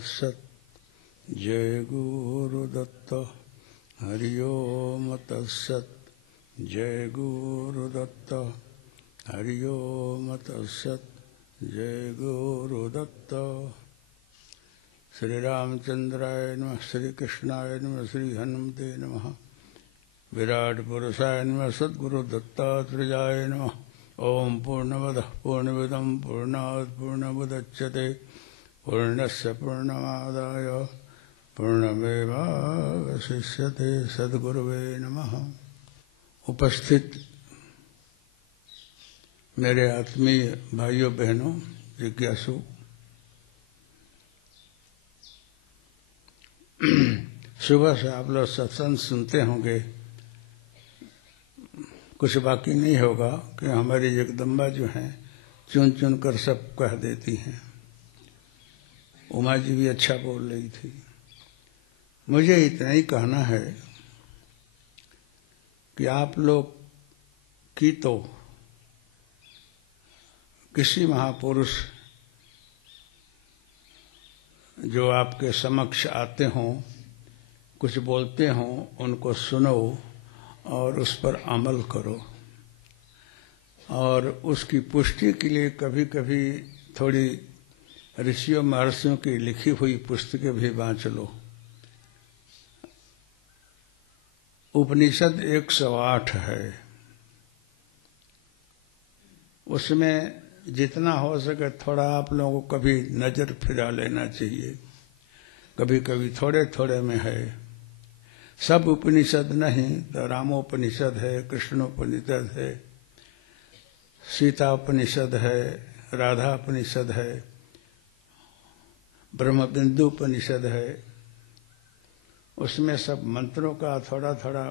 तत्सत्। जय गुरुदत्त। हरि ओम तत्सत्। जय गुरुदत्त। हरि ओम तत्सत्। जय गुरुदत्त। श्री रामचंद्राय नमः। श्री कृष्णाय नमः। श्री हनुमते नमः। विराट पुरुषाय नमः। सद्गुरु दत्तात्रेयाय नमः। ओम पूर्णमदः पूर्णमिदं पूर्णात् पूर्णमुदच्यते पूर्णस्य पूर्णमादाय पूर्णमेवावशिष्यते। सद्गुरुवे नमः। उपस्थित मेरे आत्मीय भाइयों बहनों, जिज्ञासु, सुबह से आप लोग सत्संग सुनते होंगे। कुछ बाकी नहीं होगा कि हमारी जगदम्बा जो हैं चुन चुन कर सब कह देती हैं। उमा जी भी अच्छा बोल रही थी। मुझे इतना ही कहना है कि आप लोग की तो किसी महापुरुष जो आपके समक्ष आते हों, कुछ बोलते हों, उनको सुनो और उस पर अमल करो। और उसकी पुष्टि के लिए कभी कभी थोड़ी ऋषियों महर्षियों की लिखी हुई पुस्तकें भी बाँच लो। उपनिषद 108 है। उसमें जितना हो सके थोड़ा आप लोगों को कभी नजर फिरा लेना चाहिए। कभी कभी थोड़े थोड़े में है। सब उपनिषद नहीं तो रामोपनिषद है, कृष्णोपनिषद है, सीता उपनिषद है, राधा उपनिषद है, ब्रह्मबिंदु उपनिषद है। उसमें सब मंत्रों का थोड़ा थोड़ा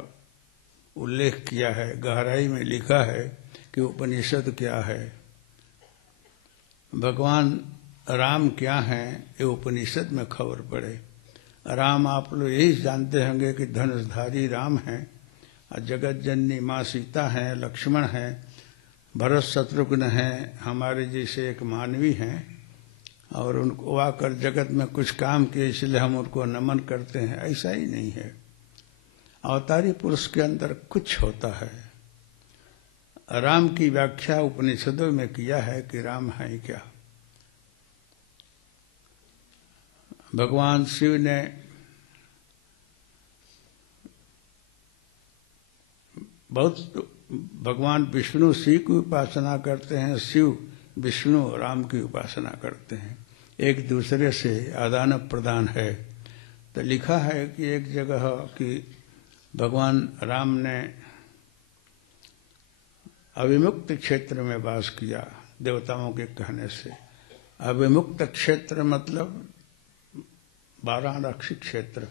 उल्लेख किया है, गहराई में लिखा है कि उपनिषद क्या है, भगवान राम क्या हैं, ये उपनिषद में खबर पड़े। राम आप लोग यही जानते होंगे कि धनुषधारी राम हैं, और जगत जननी माँ सीता हैं, लक्ष्मण हैं, भरत शत्रुघ्न हैं, हमारे जैसे एक मानवी हैं, और उनको आकर जगत में कुछ काम किए इसलिए हम उनको नमन करते हैं। ऐसा ही नहीं है। अवतारी पुरुष के अंदर कुछ होता है। राम की व्याख्या उपनिषदों में किया है कि राम है क्या। भगवान शिव ने भगवान विष्णु शिव की उपासना करते हैं, शिव विष्णु राम की उपासना करते हैं। एक दूसरे से आदान प्रदान है। तो लिखा है कि एक जगह कि भगवान राम ने अविमुक्त क्षेत्र में वास किया, देवताओं के कहने से। अविमुक्त क्षेत्र मतलब वाराणसी क्षेत्र।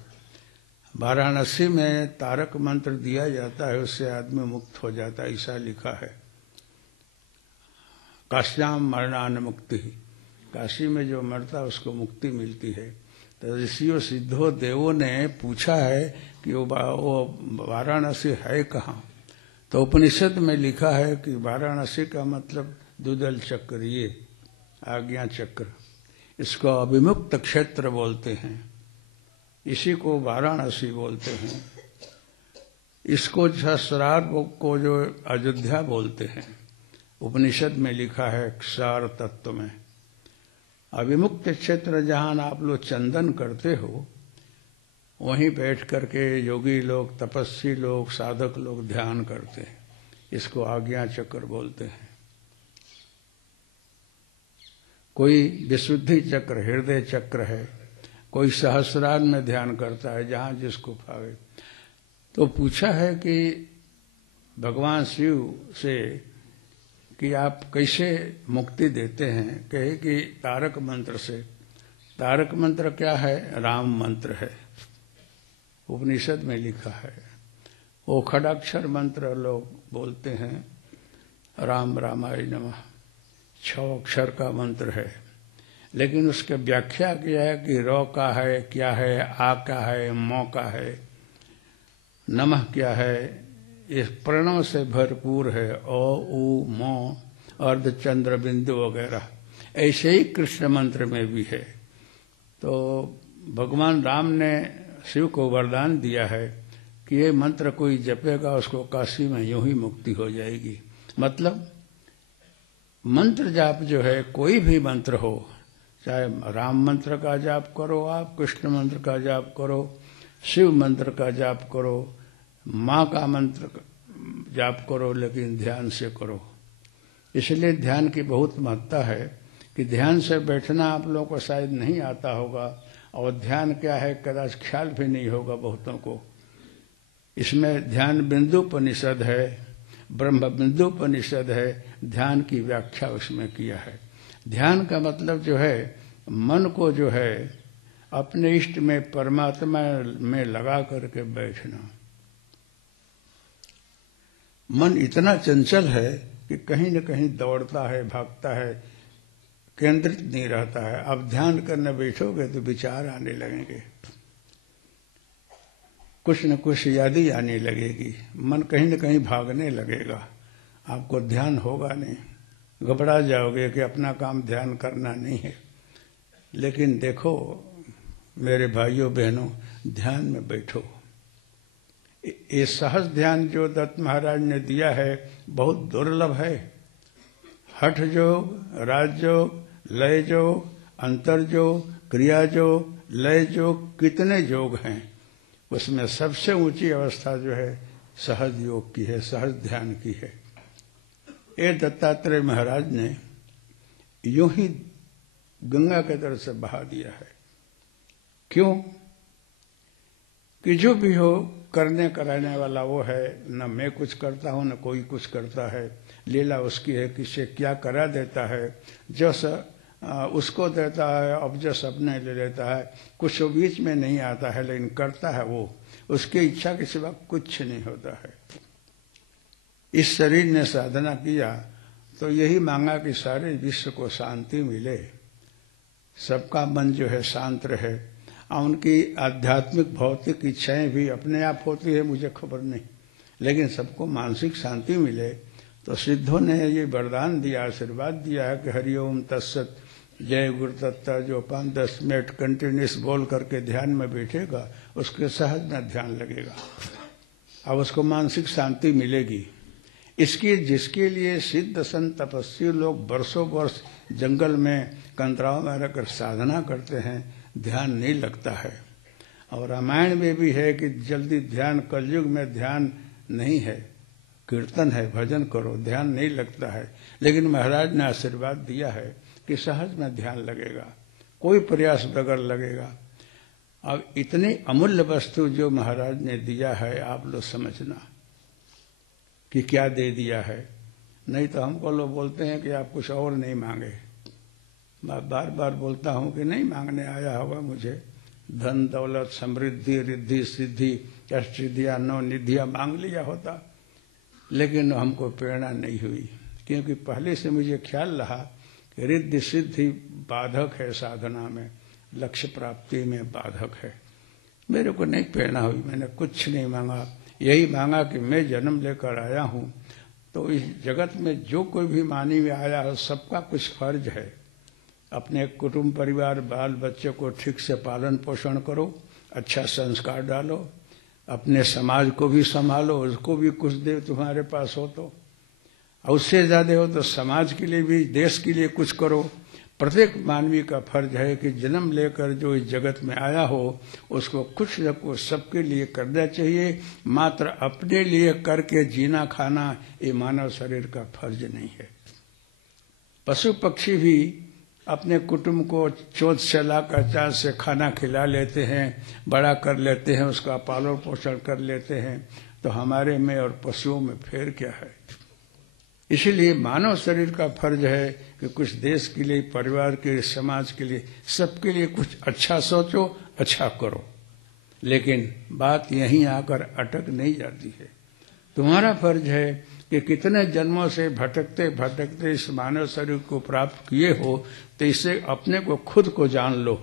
वाराणसी में तारक मंत्र दिया जाता है, उससे आदमी मुक्त हो जाता है, ऐसा लिखा है। काश्याम मरणान मुक्ति, काशी में जो मरता उसको मुक्ति मिलती है। तो ऋषियों सिद्धों देवों ने पूछा है कि वो वाराणसी है कहाँ। तो उपनिषद में लिखा है कि वाराणसी का मतलब दुदल चक्र, ये आज्ञा चक्र, इसको अभिमुक्त क्षेत्र बोलते हैं, इसी को वाराणसी बोलते हैं। इसको सहस्रार को जो अयोध्या बोलते हैं, उपनिषद में लिखा है सार तत्व में। अभिमुक्त क्षेत्र जहां आप लोग चंदन करते हो, वहीं बैठ करके योगी लोग, तपस्वी लोग, साधक लोग ध्यान करते हैं। इसको आज्ञा चक्र बोलते हैं। कोई विशुद्धि चक्र, हृदय चक्र है, कोई सहस्रार में ध्यान करता है, जहां जिसको पावे। तो पूछा है कि भगवान शिव से कि आप कैसे मुक्ति देते हैं। कहे कि तारक मंत्र से। तारक मंत्र क्या है? राम मंत्र है, उपनिषद में लिखा है। वो खडाक्षर मंत्र लोग बोलते हैं, राम रामाय नमः, 6 अक्षर का मंत्र है। लेकिन उसके व्याख्या किया है कि रौ का है, क्या है, आ का है, मौ का है, नमः क्या है, इस प्रणव से भरपूर है। ओ उ मो अर्धचंद्र बिंदु वगैरह। ऐसे ही कृष्ण मंत्र में भी है। तो भगवान राम ने शिव को वरदान दिया है कि ये मंत्र कोई जपेगा उसको काशी में यूं ही मुक्ति हो जाएगी। मतलब मंत्र जाप जो है, कोई भी मंत्र हो, चाहे राम मंत्र का जाप करो आप, कृष्ण मंत्र का जाप करो, शिव मंत्र का जाप करो, माँ का मंत्र जाप करो, लेकिन ध्यान से करो। इसलिए ध्यान की बहुत महत्ता है कि ध्यान से बैठना आप लोगों को शायद नहीं आता होगा, और ध्यान क्या है कदाच ख्याल भी नहीं होगा बहुतों को। इसमें ध्यान बिंदुपनिषद है, ब्रह्म बिंदुपनिषद है, ध्यान की व्याख्या उसमें किया है। ध्यान का मतलब जो है मन को जो है अपने इष्ट में, परमात्मा में लगा करके बैठना। मन इतना चंचल है कि कहीं न कहीं दौड़ता है, भागता है, केंद्रित नहीं रहता है। अब ध्यान करने बैठोगे तो विचार आने लगेंगे, कुछ न कुछ यादें आने लगेगी, मन कहीं न कहीं भागने लगेगा, आपको ध्यान होगा नहीं, घबरा जाओगे कि अपना काम ध्यान करना नहीं है। लेकिन देखो मेरे भाइयों बहनों, ध्यान में बैठो। ये सहज ध्यान जो दत्त महाराज ने दिया है बहुत दुर्लभ है। हठ योग, राजयोग, लय योग, अंतर योग, क्रिया योग, लय योग, कितने योग हैं, उसमें सबसे ऊंची अवस्था जो है सहज योग की है, सहज ध्यान की है। ये दत्तात्रेय महाराज ने यूं ही गंगा के तरफ से बहा दिया है। क्यों? कि जो भी हो करने कराने वाला वो है, न मैं कुछ करता हूं न कोई कुछ करता है। लीला उसकी है, किसे क्या करा देता है, जस उसको देता है, अब जस अपने ले लेता है, कुछ बीच में नहीं आता है, लेकिन करता है वो, उसकी इच्छा के सिवा कुछ नहीं होता है। इस शरीर ने साधना किया तो यही मांगा कि सारे विश्व को शांति मिले, सबका मन जो है शांत रहे, और उनकी आध्यात्मिक भौतिक इच्छाएं भी अपने आप होती है, मुझे खबर नहीं, लेकिन सबको मानसिक शांति मिले। तो सिद्धों ने ये वरदान दिया, आशीर्वाद दिया है कि हरिओम तत्सत, जय गुरु दत्ता। जो 5-10 मिनट कंटिन्यूस बोल करके ध्यान में बैठेगा उसके सहज में ध्यान लगेगा, अब उसको मानसिक शांति मिलेगी। इसकी जिसके लिए सिद्ध संत तपस्वी लोग वर्षों वर्ष जंगल में कंतराव में रहकर साधना करते हैं, ध्यान नहीं लगता है। और रामायण में भी है कि जल्दी ध्यान, कलयुग में ध्यान नहीं है, कीर्तन है, भजन करो, ध्यान नहीं लगता है। लेकिन महाराज ने आशीर्वाद दिया है कि सहज में ध्यान लगेगा, कोई प्रयास बगैर लगेगा। अब इतनी अमूल्य वस्तु जो महाराज ने दिया है, आप लोग समझना कि क्या दे दिया है। नहीं तो हमको लोग बोलते हैं कि आप कुछ और नहीं मांगे। मैं बार बार बोलता हूं कि नहीं मांगने आया होगा मुझे, धन दौलत समृद्धि रिद्धि सिद्धि अष्टसिद्धियां नौ निधियां मांग लिया होता, लेकिन हमको प्रेरणा नहीं हुई, क्योंकि पहले से मुझे ख्याल रहा कि रिद्धि सिद्धि बाधक है, साधना में, लक्ष्य प्राप्ति में बाधक है। मेरे को नहीं प्रेरणा हुई, मैंने कुछ नहीं मांगा, यही मांगा कि मैं जन्म लेकर आया हूं तो इस जगत में जो कोई भी मानी में आया हो सबका कुछ फर्ज है। अपने कुटुंब परिवार बाल बच्चे को ठीक से पालन पोषण करो, अच्छा संस्कार डालो, अपने समाज को भी संभालो, उसको भी कुछ दे तुम्हारे पास हो तो, उससे ज्यादा हो तो समाज के लिए भी, देश के लिए कुछ करो। प्रत्येक मानवी का फर्ज है कि जन्म लेकर जो इस जगत में आया हो उसको कुछ न कुछ सबके लिए करना चाहिए। मात्र अपने लिए करके जीना खाना ये मानव शरीर का फर्ज नहीं है। पशु पक्षी भी अपने कुटुंब को चोट से लाकर चार से खाना खिला लेते हैं, बड़ा कर लेते हैं, उसका पालन पोषण कर लेते हैं, तो हमारे में और पशुओं में फेर क्या है। इसीलिए मानव शरीर का फर्ज है कि कुछ देश के लिए, परिवार के लिए, समाज के लिए, सबके लिए कुछ अच्छा सोचो, अच्छा करो। लेकिन बात यहीं आकर अटक नहीं जाती है। तुम्हारा फर्ज है कि कितने जन्मों से भटकते भटकते इस मानव शरीर को प्राप्त किए हो, तो इससे अपने को खुद को जान लो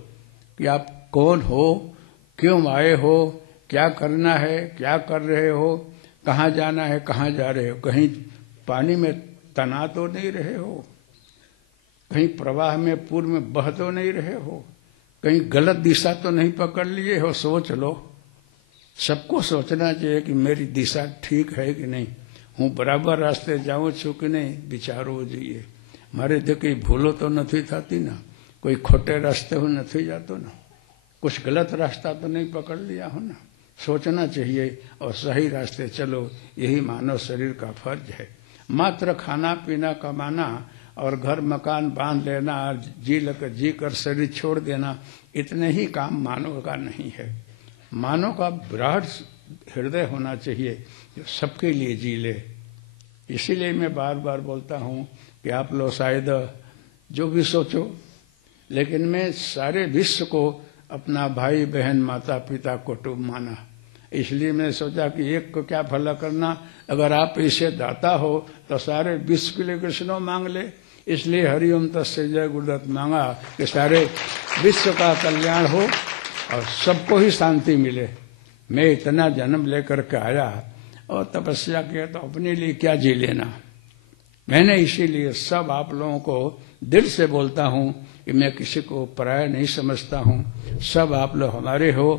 कि आप कौन हो, क्यों आए हो, क्या करना है, क्या कर रहे हो, कहाँ जाना है, कहाँ जा रहे हो। कहीं पानी में तना तो नहीं रहे हो, कहीं प्रवाह में पूर्व में बह तो नहीं रहे हो, कहीं गलत दिशा तो नहीं पकड़ लिए हो, सोच लो। सबको सोचना चाहिए कि मेरी दिशा ठीक है कि नहीं, हूँ बराबर रास्ते जाऊं छू कि नहीं, विचारो જોઈએ। મારે તો કઈ ભૂલો તો નથી થતી ना, कोई खोटे रास्ते हो नहीं जातो ना, कुछ गलत रास्ता तो नहीं पकड़ लिया हो ना। सोचना चाहिए और सही रास्ते चलो, यही मानव शरीर का फर्ज है। मात्र खाना पीना कमाना और घर मकान बांध लेना और जी कर शरीर छोड़ देना, इतने ही काम मानव का नहीं है। मानव का विराट हृदय होना चाहिए जो सबके लिए जी ले। इसीलिए मैं बार बार बोलता हूँ कि आप लोग शायद जो भी सोचो, लेकिन मैं सारे विश्व को अपना भाई बहन माता पिता कुटुंब माना। इसलिए मैंने सोचा कि एक को क्या भला करना, अगर आप इसे दाता हो तो सारे विश्व के लिए कृष्ण मांग ले। इसलिए हरिओम तस्य जय गुरुदत्त मांगा कि सारे विश्व का कल्याण हो और सबको ही शांति मिले। मैं इतना जन्म लेकर के आया और तपस्या किया तो अपने लिए क्या जी लेना। मैंने इसीलिए सब आप लोगों को दिल से बोलता हूँ कि मैं किसी को पराया नहीं समझता हूँ। सब आप लोग हमारे हो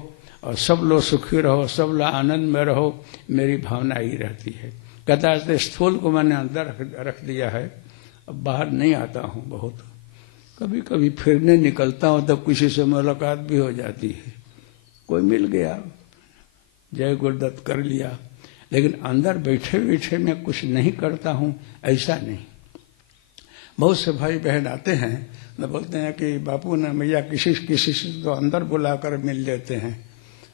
और सब लोग सुखी रहो, सब लोग आनंद में रहो, मेरी भावना ही रहती है। कहता स्थूल को मैंने अंदर रख दिया है, अब बाहर नहीं आता हूँ। बहुत कभी कभी फिरने निकलता हूँ तब किसी से मुलाकात भी हो जाती है, कोई मिल गया, जय गुरुदत्त कर लिया, लेकिन अंदर बैठे बैठे मैं कुछ नहीं करता हूँ, ऐसा नहीं। बहुत से भाई बहन आते हैं तो बोलते हैं कि बापू ने मैया किसी से तो अंदर बुलाकर मिल लेते हैं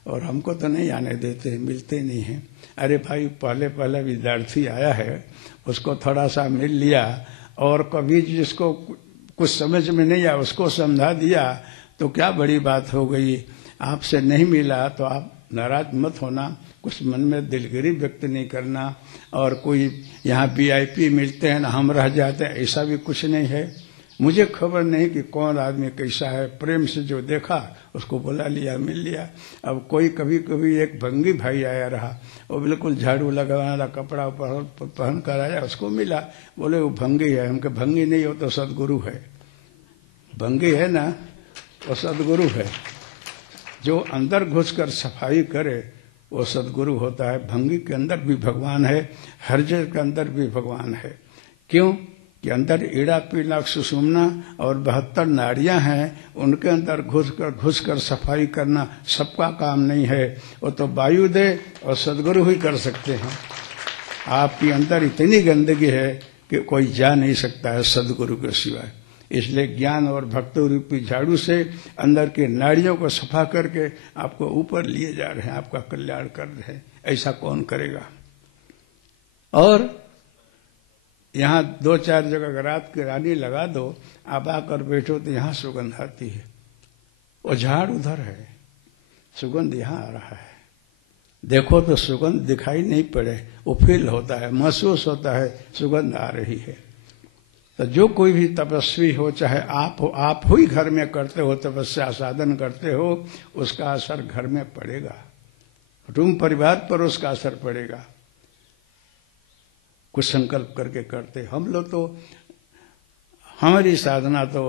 और हमको तो नहीं आने देते, मिलते नहीं हैं। अरे भाई, पहले विद्यार्थी आया है, उसको थोड़ा सा मिल लिया और कभी जिसको कुछ समझ में नहीं आया उसको समझा दिया तो क्या बड़ी बात हो गई। आपसे नहीं मिला तो आप नाराज मत होना, कुछ मन में दिलगिरी व्यक्त नहीं करना। और कोई यहाँ VIP मिलते हैं ना हम रह जाते हैं, ऐसा भी कुछ नहीं है। मुझे खबर नहीं कि कौन आदमी कैसा है, प्रेम से जो देखा उसको बुला लिया, मिल लिया। अब कोई कभी कभी एक भंगी भाई आया रहा, वो बिल्कुल झाड़ू लगाने वाला कपड़ा पहन कर आया, उसको मिला, बोले वो भंगी है। हमके भंगी नहीं हो तो सदगुरु है, भंगी है ना वो सदगुरु है। जो अंदर घुसकर सफाई करे वो सदगुरु होता है। भंगी के अंदर भी भगवान है, हर्जय के अंदर भी भगवान है। क्यों कि अंदर ईड़ा पीलाक सुषुम्ना और 72 नाड़ियां हैं, उनके अंदर घुसकर सफाई करना सबका काम नहीं है। वो तो वायु दे और सदगुरु ही कर सकते हैं। आपके अंदर इतनी गंदगी है कि कोई जा नहीं सकता है सदगुरु के सिवाय। इसलिए ज्ञान और भक्ति रूपी झाड़ू से अंदर के नाड़ियों को सफा करके आपको ऊपर लिए जा रहे हैं, आपका कल्याण कर रहे हैं। ऐसा कौन करेगा। और यहाँ 2-4 जगह रात की रानी लगा दो, आप आकर बैठो तो यहाँ सुगंध आती है। वो झाड़ उधर है, सुगंध यहाँ आ रहा है। देखो तो सुगंध दिखाई नहीं पड़े, वो फील होता है, महसूस होता है सुगंध आ रही है। तो जो कोई भी तपस्वी हो, चाहे आप ही घर में करते हो, तपस्या साधन करते हो, उसका असर घर में पड़ेगा, कुटुंब परिवार पर उसका असर पड़ेगा। कुछ संकल्प करके करते। हम लोग तो हमारी साधना तो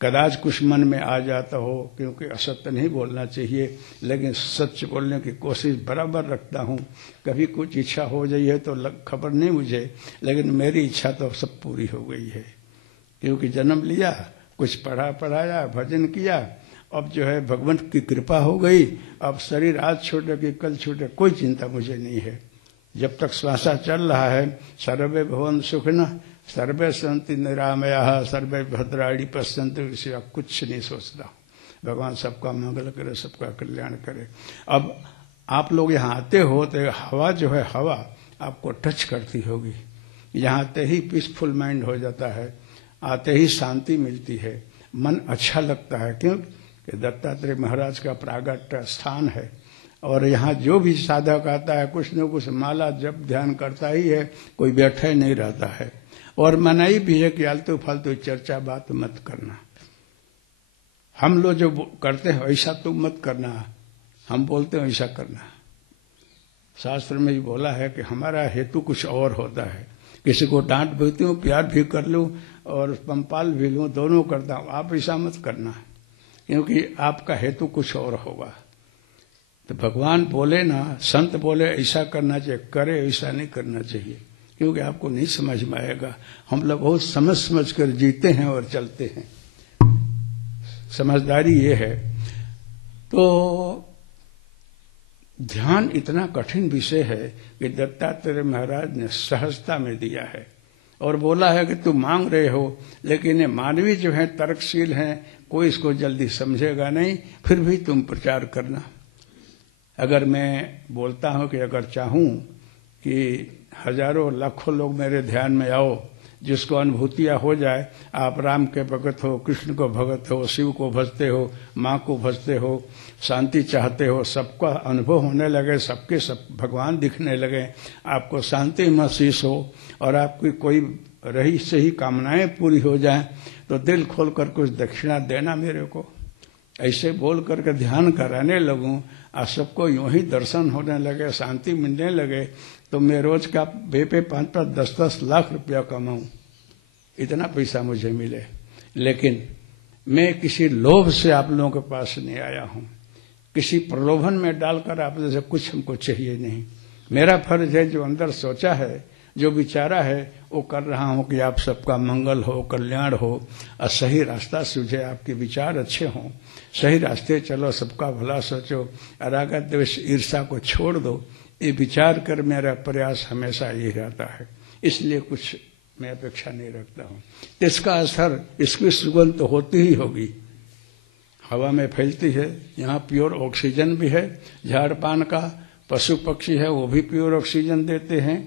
कदाच कुछ मन में आ जाता हो, क्योंकि असत्य नहीं बोलना चाहिए, लेकिन सच बोलने की कोशिश बराबर रखता हूँ। कभी कुछ इच्छा हो गई है तो खबर नहीं मुझे, लेकिन मेरी इच्छा तो सब पूरी हो गई है। क्योंकि जन्म लिया, कुछ पढ़ाया, भजन किया, अब जो है भगवान की कृपा हो गई। अब शरीर आज छूटे कि कल छूटे कोई चिंता मुझे नहीं है। जब तक श्वासा चल रहा है, सर्वे भवन सुखिनः सर्वे सन्ति निरामयाः सर्वे भद्राणि पश्यन्तु, सिवा कुछ नहीं सोचता। भगवान सबका मंगल करे, सबका कल्याण करे। अब आप लोग यहाँ आते हो तो हवा जो है, हवा आपको टच करती होगी। यहाँ आते ही पीसफुल माइंड हो जाता है, आते ही शांति मिलती है, मन अच्छा लगता है। क्योंकि दत्तात्रेय महाराज का प्रागट्य स्थान है और यहाँ जो भी साधक आता है कुछ न कुछ माला जप ध्यान करता ही है, कोई बैठा ही नहीं रहता है। और मनाही भी है कि आलतू फालतू चर्चा बात मत करना। हम लोग जो करते हैं ऐसा तो मत करना, हम बोलते हैं ऐसा करना। शास्त्र में भी बोला है कि हमारा हेतु कुछ और होता है। किसी को डांट भी हूँ, प्यार भी कर लूँ और पंपाल भी लूँ, दोनों करता हूँ। आप ऐसा मत करना, क्योंकि आपका हेतु कुछ और होगा। तो भगवान बोले ना, संत बोले ऐसा करना चाहिए, करे ऐसा नहीं करना चाहिए, क्योंकि आपको नहीं समझ में आएगा। हम लोग बहुत समझ समझ कर जीते हैं और चलते हैं, समझदारी ये है। तो ध्यान इतना कठिन विषय है कि दत्तात्रेय महाराज ने सहजता में दिया है और बोला है कि तुम मांग रहे हो, लेकिन ये मानवी जो है तर्कशील हैं, कोई इसको जल्दी समझेगा नहीं, फिर भी तुम प्रचार करना। अगर मैं बोलता हूं कि अगर चाहूं कि हजारों लाखों लोग मेरे ध्यान में आओ, जिसको अनुभूतियां हो जाए, आप राम के भगत हो, कृष्ण को भगत हो, शिव को भजते हो, माँ को भजते हो, शांति चाहते हो, सबका अनुभव होने लगे, सबके सब भगवान दिखने लगे, आपको शांति महसूस हो और आपकी कोई रही से ही कामनाएं पूरी हो जाएं, तो दिल खोल कर कुछ दक्षिणा देना मेरे को। ऐसे बोल करके ध्यान कराने लगूं और सबको यूं ही दर्शन होने लगे, शांति मिलने लगे, तो मैं रोज का 5-5, 10-10 लाख रुपया कमाऊं, इतना पैसा मुझे मिले। लेकिन मैं किसी लोभ से आप लोगों के पास नहीं आया हूं, किसी प्रलोभन में डालकर आप जैसे कुछ हमको चाहिए नहीं। मेरा फर्ज है, जो अंदर सोचा है, जो विचारा है, वो कर रहा हूं कि आप सबका मंगल हो, कल्याण हो और सही रास्ता सूझे, आपके विचार अच्छे हों, सही रास्ते चलो, सबका भला सोचो, अरागत द्वेष ईर्षा को छोड़ दो, ये विचार कर मेरा प्रयास हमेशा यही रहता है। इसलिए कुछ मैं अपेक्षा नहीं रखता हूं। इसका असर, इसकी सुगंध तो होती ही होगी, हवा में फैलती है। यहाँ प्योर ऑक्सीजन भी है, झाड़ पान का, पशु पक्षी है वो भी प्योर ऑक्सीजन देते हैं,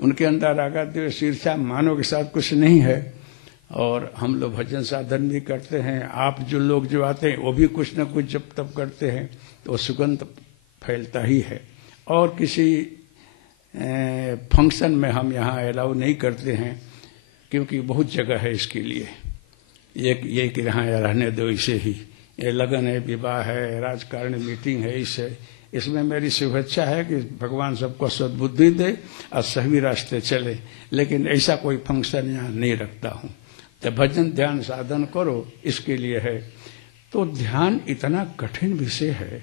उनके अंदर राग द्वेष ईर्ष्या मानव के साथ कुछ नहीं है। और हम लोग भजन साधन भी करते हैं, आप जो लोग जो आते हैं वो भी कुछ न कुछ जब तब करते हैं, तो सुगंध फैलता ही है। और किसी फंक्शन में हम यहाँ अलाउ नहीं करते हैं, क्योंकि बहुत जगह है इसके लिए। ये कि यहाँ रहने दो, इसे ही, ये लगन है, विवाह है, राजकारण मीटिंग है, इसमें मेरी शुभेच्छा है कि भगवान सबको सद्बुद्धि दे और सही रास्ते चले। लेकिन ऐसा कोई फंक्शन यहाँ नहीं रखता हूँ। जब भजन ध्यान साधन करो, इसके लिए है। तो ध्यान इतना कठिन विषय है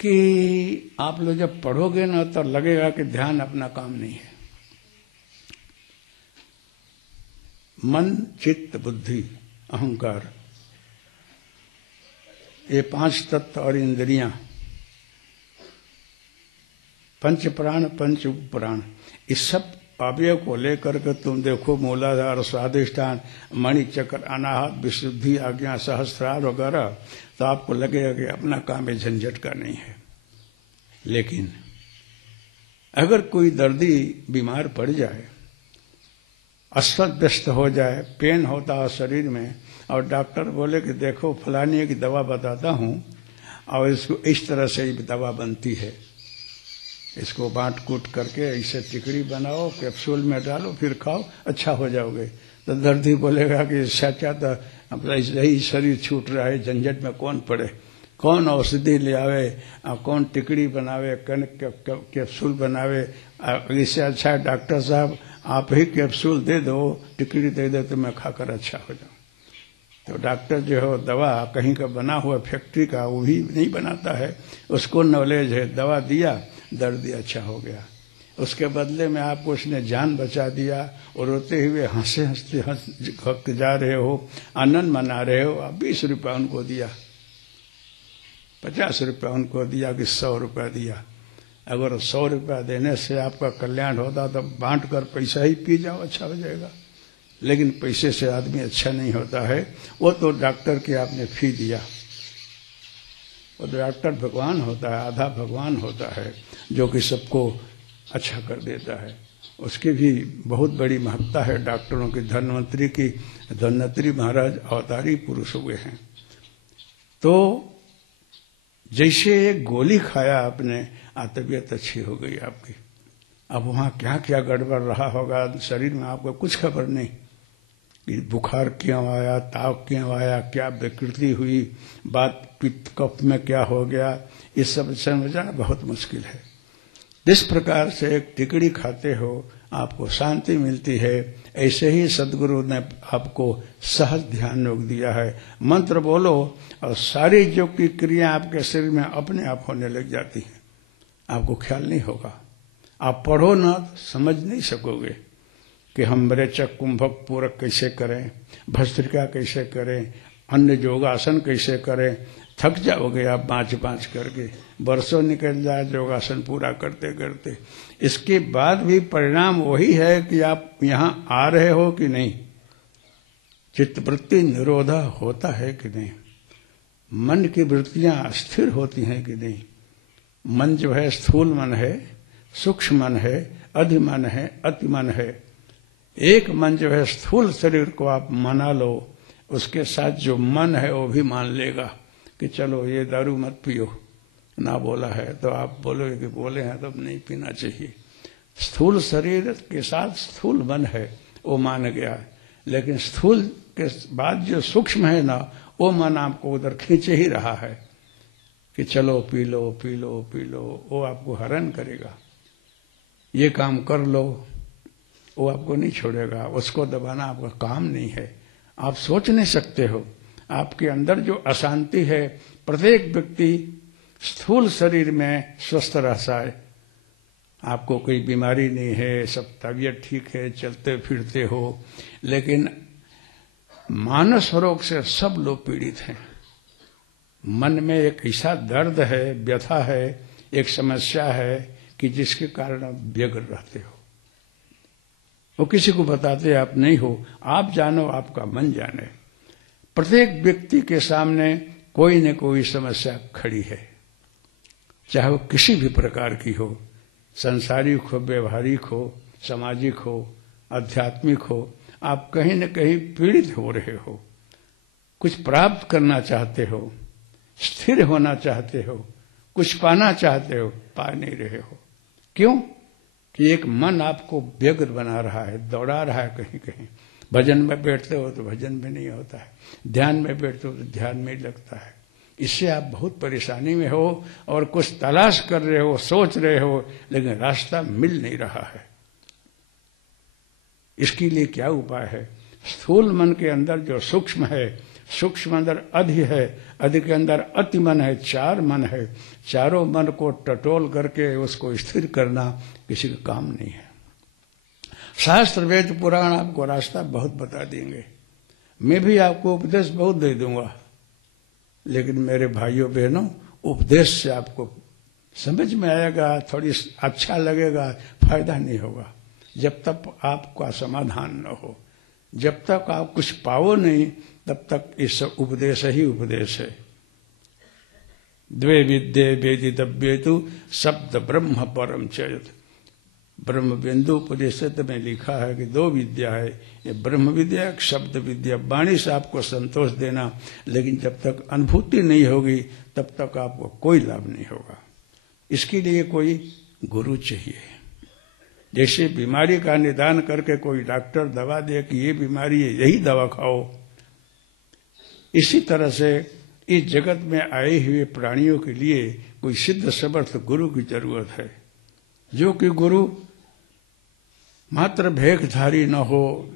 कि आप लोग जब पढ़ोगे ना तो लगेगा कि ध्यान अपना काम नहीं है। मन, चित्त, बुद्धि, अहंकार, ये 5 तत्व और इंद्रियां, पंच प्राण, पंच उपप्राण, इस सब अवयव को लेकर के तुम देखो, मूलाधार, स्वाधिष्ठान, मणि चक्र, अनाहत, विशुद्धि, आज्ञा, सहस्त्रार वगैरह, तो आपको लगेगा कि अपना काम है, झंझट का नहीं है। लेकिन अगर कोई दर्दी बीमार पड़ जाए, अस्वस्थ व्यस्त हो जाए, पेन होता है शरीर में, और डॉक्टर बोले कि देखो फलानी की दवा बताता हूं और इसको इस तरह से ही दवा बनती है, इसको बांट कूट करके ऐसे टिकड़ी बनाओ, कैप्सूल में डालो, फिर खाओ, अच्छा हो जाओगे। तो दर्दी बोलेगा कि सच्चा तो यही शरीर छूट रहा है, झंझट में कौन पड़े, कौन औषधि ले आवे, कौन टिकड़ी बनावे, कौन कैप्सूल बनावे। इससे अच्छा डॉक्टर साहब आप ही कैप्सूल दे दो, टिकड़ी दे दो, तो मैं खाकर अच्छा हो जाऊं। तो डॉक्टर जो है दवा कहीं का बना हुआ फैक्ट्री का वो भी नहीं बनाता है, उसको नॉलेज है, दवा दिया, दर्द अच्छा हो गया, उसके बदले में आपको उसने जान बचा दिया और रोते हुए हंसते हंसते जा रहे हो, आनंद मना रहे हो। आप 20 रुपया उनको दिया, 50 रुपया उनको दिया कि 100 रुपया दिया। अगर 100 रुपया देने से आपका कल्याण होता तो बांट कर पैसा ही पी जाओ, अच्छा हो जाएगा। लेकिन पैसे से आदमी अच्छा नहीं होता है। वो तो डॉक्टर की आपने फी दिया, वो डॉक्टर भगवान होता है, आधा भगवान होता है, जो कि सबको अच्छा कर देता है। उसकी भी बहुत बड़ी महत्ता है डॉक्टरों की। धन्वंतरी की, धन्वंतरी महाराज अवतारी पुरुष हुए हैं। तो जैसे एक गोली खाया आपने, तबीयत अच्छी हो गई आपकी। अब वहां क्या क्या गड़बड़ रहा होगा शरीर में, आपको कुछ खबर नहीं कि बुखार क्यों आया, ताव क्यों आया, क्या विकृति हुई, बात पित्त कफ में क्या हो गया, ये सब समझना बहुत मुश्किल है। जिस प्रकार से एक टिकड़ी खाते हो आपको शांति मिलती है। ऐसे ही सदगुरु ने आपको सहज ध्यान योग दिया है। मंत्र बोलो और सारी जो की क्रिया आपके शरीर में अपने आप होने लग जाती है, आपको ख्याल नहीं होगा। आप पढ़ो ना समझ नहीं सकोगे कि हम रेचक कुंभक पूरक कैसे करें, भस्त्रिका कैसे करें, अन्य योगासन कैसे करें। थक जाओगे आप पांच करके, बरसों निकल जाए योगासन पूरा करते करते। इसके बाद भी परिणाम वही है कि आप यहां आ रहे हो कि नहीं, चित्तवृत्ति निरोधा होता है कि नहीं, मन की वृत्तियां स्थिर होती हैं कि नहीं। मन जो है स्थूल मन है, सूक्ष्म मन है, अधिमन है, अतिमन है। एक मन जो है स्थूल शरीर को आप मना लो, उसके साथ जो मन है वो भी मान लेगा कि चलो ये दारू मत पियो, ना बोला है तो आप बोलोगे कि बोले हैं तो अब नहीं पीना चाहिए। स्थूल शरीर के साथ स्थूल मन है वो मान गया, लेकिन स्थूल के बाद जो सूक्ष्म है ना, वो मन आपको उधर खींचे ही रहा है कि चलो P low P low P low. वो आपको हैरान करेगा, ये काम कर लो, वो आपको नहीं छोड़ेगा। उसको दबाना आपका काम नहीं है। आप सोच नहीं सकते हो आपके अंदर जो अशांति है। प्रत्येक व्यक्ति स्थूल शरीर में स्वस्थ रहता है, आपको कोई बीमारी नहीं है, सब तबीयत ठीक है, चलते फिरते हो, लेकिन मानस रोग से सब लोग पीड़ित हैं। मन में एक ऐसा दर्द है, व्यथा है, एक समस्या है कि जिसके कारण आप व्यग्र रहते हो। वो किसी को बताते आप नहीं हो, आप जानो, आपका मन जाने। प्रत्येक व्यक्ति के सामने कोई न कोई समस्या खड़ी है, चाहे वो किसी भी प्रकार की हो, संसारिक हो, व्यवहारिक हो, सामाजिक हो, आध्यात्मिक हो। आप कहीं न कहीं पीड़ित हो रहे हो, कुछ प्राप्त करना चाहते हो, स्थिर होना चाहते हो, कुछ पाना चाहते हो, पा नहीं रहे हो। क्यों? कि एक मन आपको व्यग्र बना रहा है, दौड़ा रहा है कहीं कहीं। भजन में बैठते हो तो भजन में नहीं होता है, ध्यान में बैठते हो तो ध्यान में लगता है। इससे आप बहुत परेशानी में हो और कुछ तलाश कर रहे हो, सोच रहे हो, लेकिन रास्ता मिल नहीं रहा है। इसके लिए क्या उपाय है? स्थूल मन के अंदर जो सूक्ष्म है, सूक्ष्म अंदर अधि है, अधि के अंदर अति मन है, चार मन है। चारों मन को टटोल करके उसको स्थिर करना किसी का काम नहीं है। शास्त्र वेद पुराण आपको रास्ता बहुत बता देंगे, मैं भी आपको उपदेश बहुत दे दूंगा, लेकिन मेरे भाइयों बहनों, उपदेश से आपको समझ में आएगा, थोड़ी अच्छा लगेगा, फायदा नहीं होगा जब तक आपका समाधान न हो। जब तक आप कुछ पाओ नहीं, तब तक इस उपदेश ही उपदेश है। द्वे विद्ये वेदितव्येतु शब्द ब्रह्म परम चयत। ब्रह्म बिंदु उपदेशत में लिखा है कि दो विद्या है, ये ब्रह्म विद्या, एक शब्द विद्या। वाणी से आपको संतोष देना, लेकिन जब तक अनुभूति नहीं होगी तब तक आपको कोई लाभ नहीं होगा। इसके लिए कोई गुरु चाहिए। जैसे बीमारी का निदान करके कोई डॉक्टर दवा दे कि ये बीमारी है, यही दवा खाओ, इसी तरह से इस जगत में आए हुए प्राणियों के लिए कोई सिद्ध समर्थ गुरु की जरूरत है, जो कि गुरु मात्र भेखधारी न हो,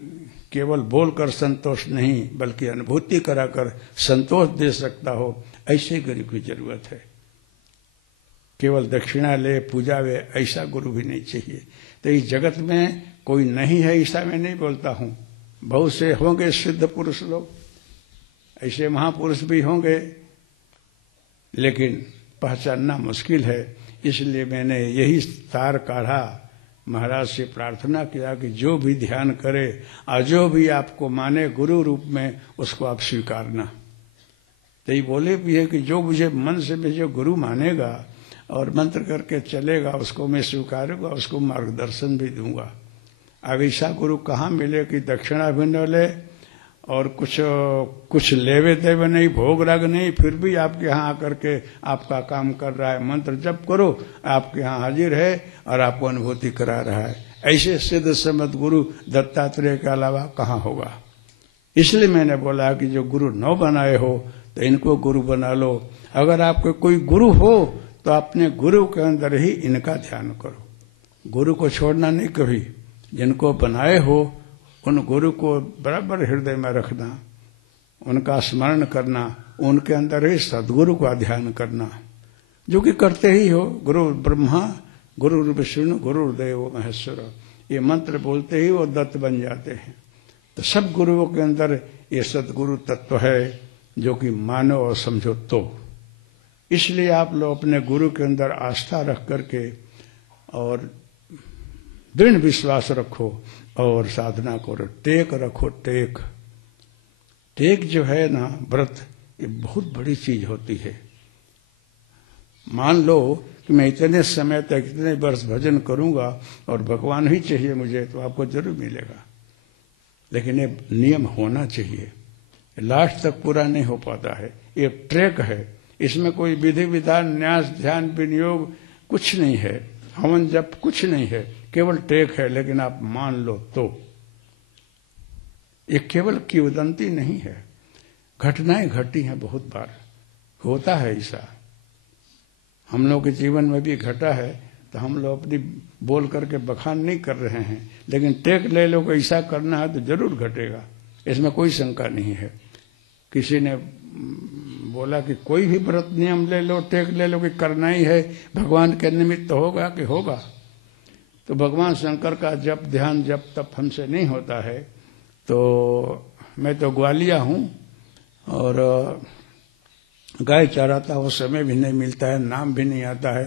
केवल बोलकर संतोष नहीं बल्कि अनुभूति कराकर संतोष दे सकता हो, ऐसे गुरु की जरूरत है। केवल दक्षिणा ले, पूजा वे, ऐसा गुरु भी नहीं चाहिए। तो इस जगत में कोई नहीं है ऐसा मैं नहीं बोलता हूं, बहुत से होंगे सिद्ध पुरुष लोग, ऐसे महापुरुष भी होंगे, लेकिन पहचानना मुश्किल है। इसलिए मैंने यही तार काढ़ा, महाराज से प्रार्थना किया कि जो भी ध्यान करे और जो भी आपको माने गुरु रूप में, उसको आप स्वीकारना। तो ये बोले भी है कि जो मुझे मन से मुझे गुरु मानेगा और मंत्र करके चलेगा, उसको मैं स्वीकारूंगा, उसको मार्गदर्शन भी दूंगा। अब ऐसा गुरु कहाँ मिले कि दक्षिणा भी न ले और कुछ लेवे देवे नहीं, भोग राग नहीं, फिर भी आपके यहाँ आकर के आपका काम कर रहा है, मंत्र जप करो, आपके यहाँ हाजिर है और आपको अनुभूति करा रहा है। ऐसे सिद्ध समर्थ गुरु दत्तात्रेय के अलावा कहाँ होगा? इसलिए मैंने बोला कि जो गुरु न बनाए हो तो इनको गुरु बना लो। अगर आपके कोई गुरु हो तो अपने गुरु के अंदर ही इनका ध्यान करो, गुरु को छोड़ना नहीं कभी। जिनको बनाए हो उन गुरु को बराबर हृदय में रखना, उनका स्मरण करना, उनके अंदर ही सद्गुरु का ध्यान करना, जो कि करते ही हो। गुरु ब्रह्मा गुरु विष्णु गुरुदेव महेश्वर, ये मंत्र बोलते ही वो दत्त बन जाते हैं। तो सब गुरुओं के अंदर ये सद्गुरु तत्व है, जो कि मानो और समझो तो। इसलिए आप लोग अपने गुरु के अंदर आस्था रख करके और दृढ़ विश्वास रखो और साधना करो। टेक रखो, टेक। टेक जो है ना, व्रत, ये बहुत बड़ी चीज होती है। मान लो कि मैं इतने समय तक इतने वर्ष भजन करूंगा और भगवान ही चाहिए मुझे, तो आपको जरूर मिलेगा। लेकिन ये नियम होना चाहिए, लास्ट तक पूरा नहीं हो पाता है। ये ट्रैक है, इसमें कोई विधि विधान न्यास ध्यान विनियोग कुछ नहीं है, हवन जप कुछ नहीं है, केवल ट्रैक है। लेकिन आप मान लो तो ये केवल किंवदंती नहीं है, घटनाएं घटी हैं, बहुत बार होता है ऐसा। हम लोग के जीवन में भी घटा है, तो हम लोग अपनी बोल करके बखान नहीं कर रहे हैं, लेकिन टेक ले लो कि ऐसा करना है तो जरूर घटेगा, इसमें कोई शंका नहीं है। किसी ने बोला कि कोई भी व्रत नियम ले लो, टेक ले लो कि करना ही है, भगवान के निमित्त होगा कि होगा। तो भगवान शंकर का जप ध्यान जप तप हमसे नहीं होता है। तो मैं तो ग्वालिया हूँ और गाय चराता हूँ, समय भी नहीं मिलता है, नाम भी नहीं आता है,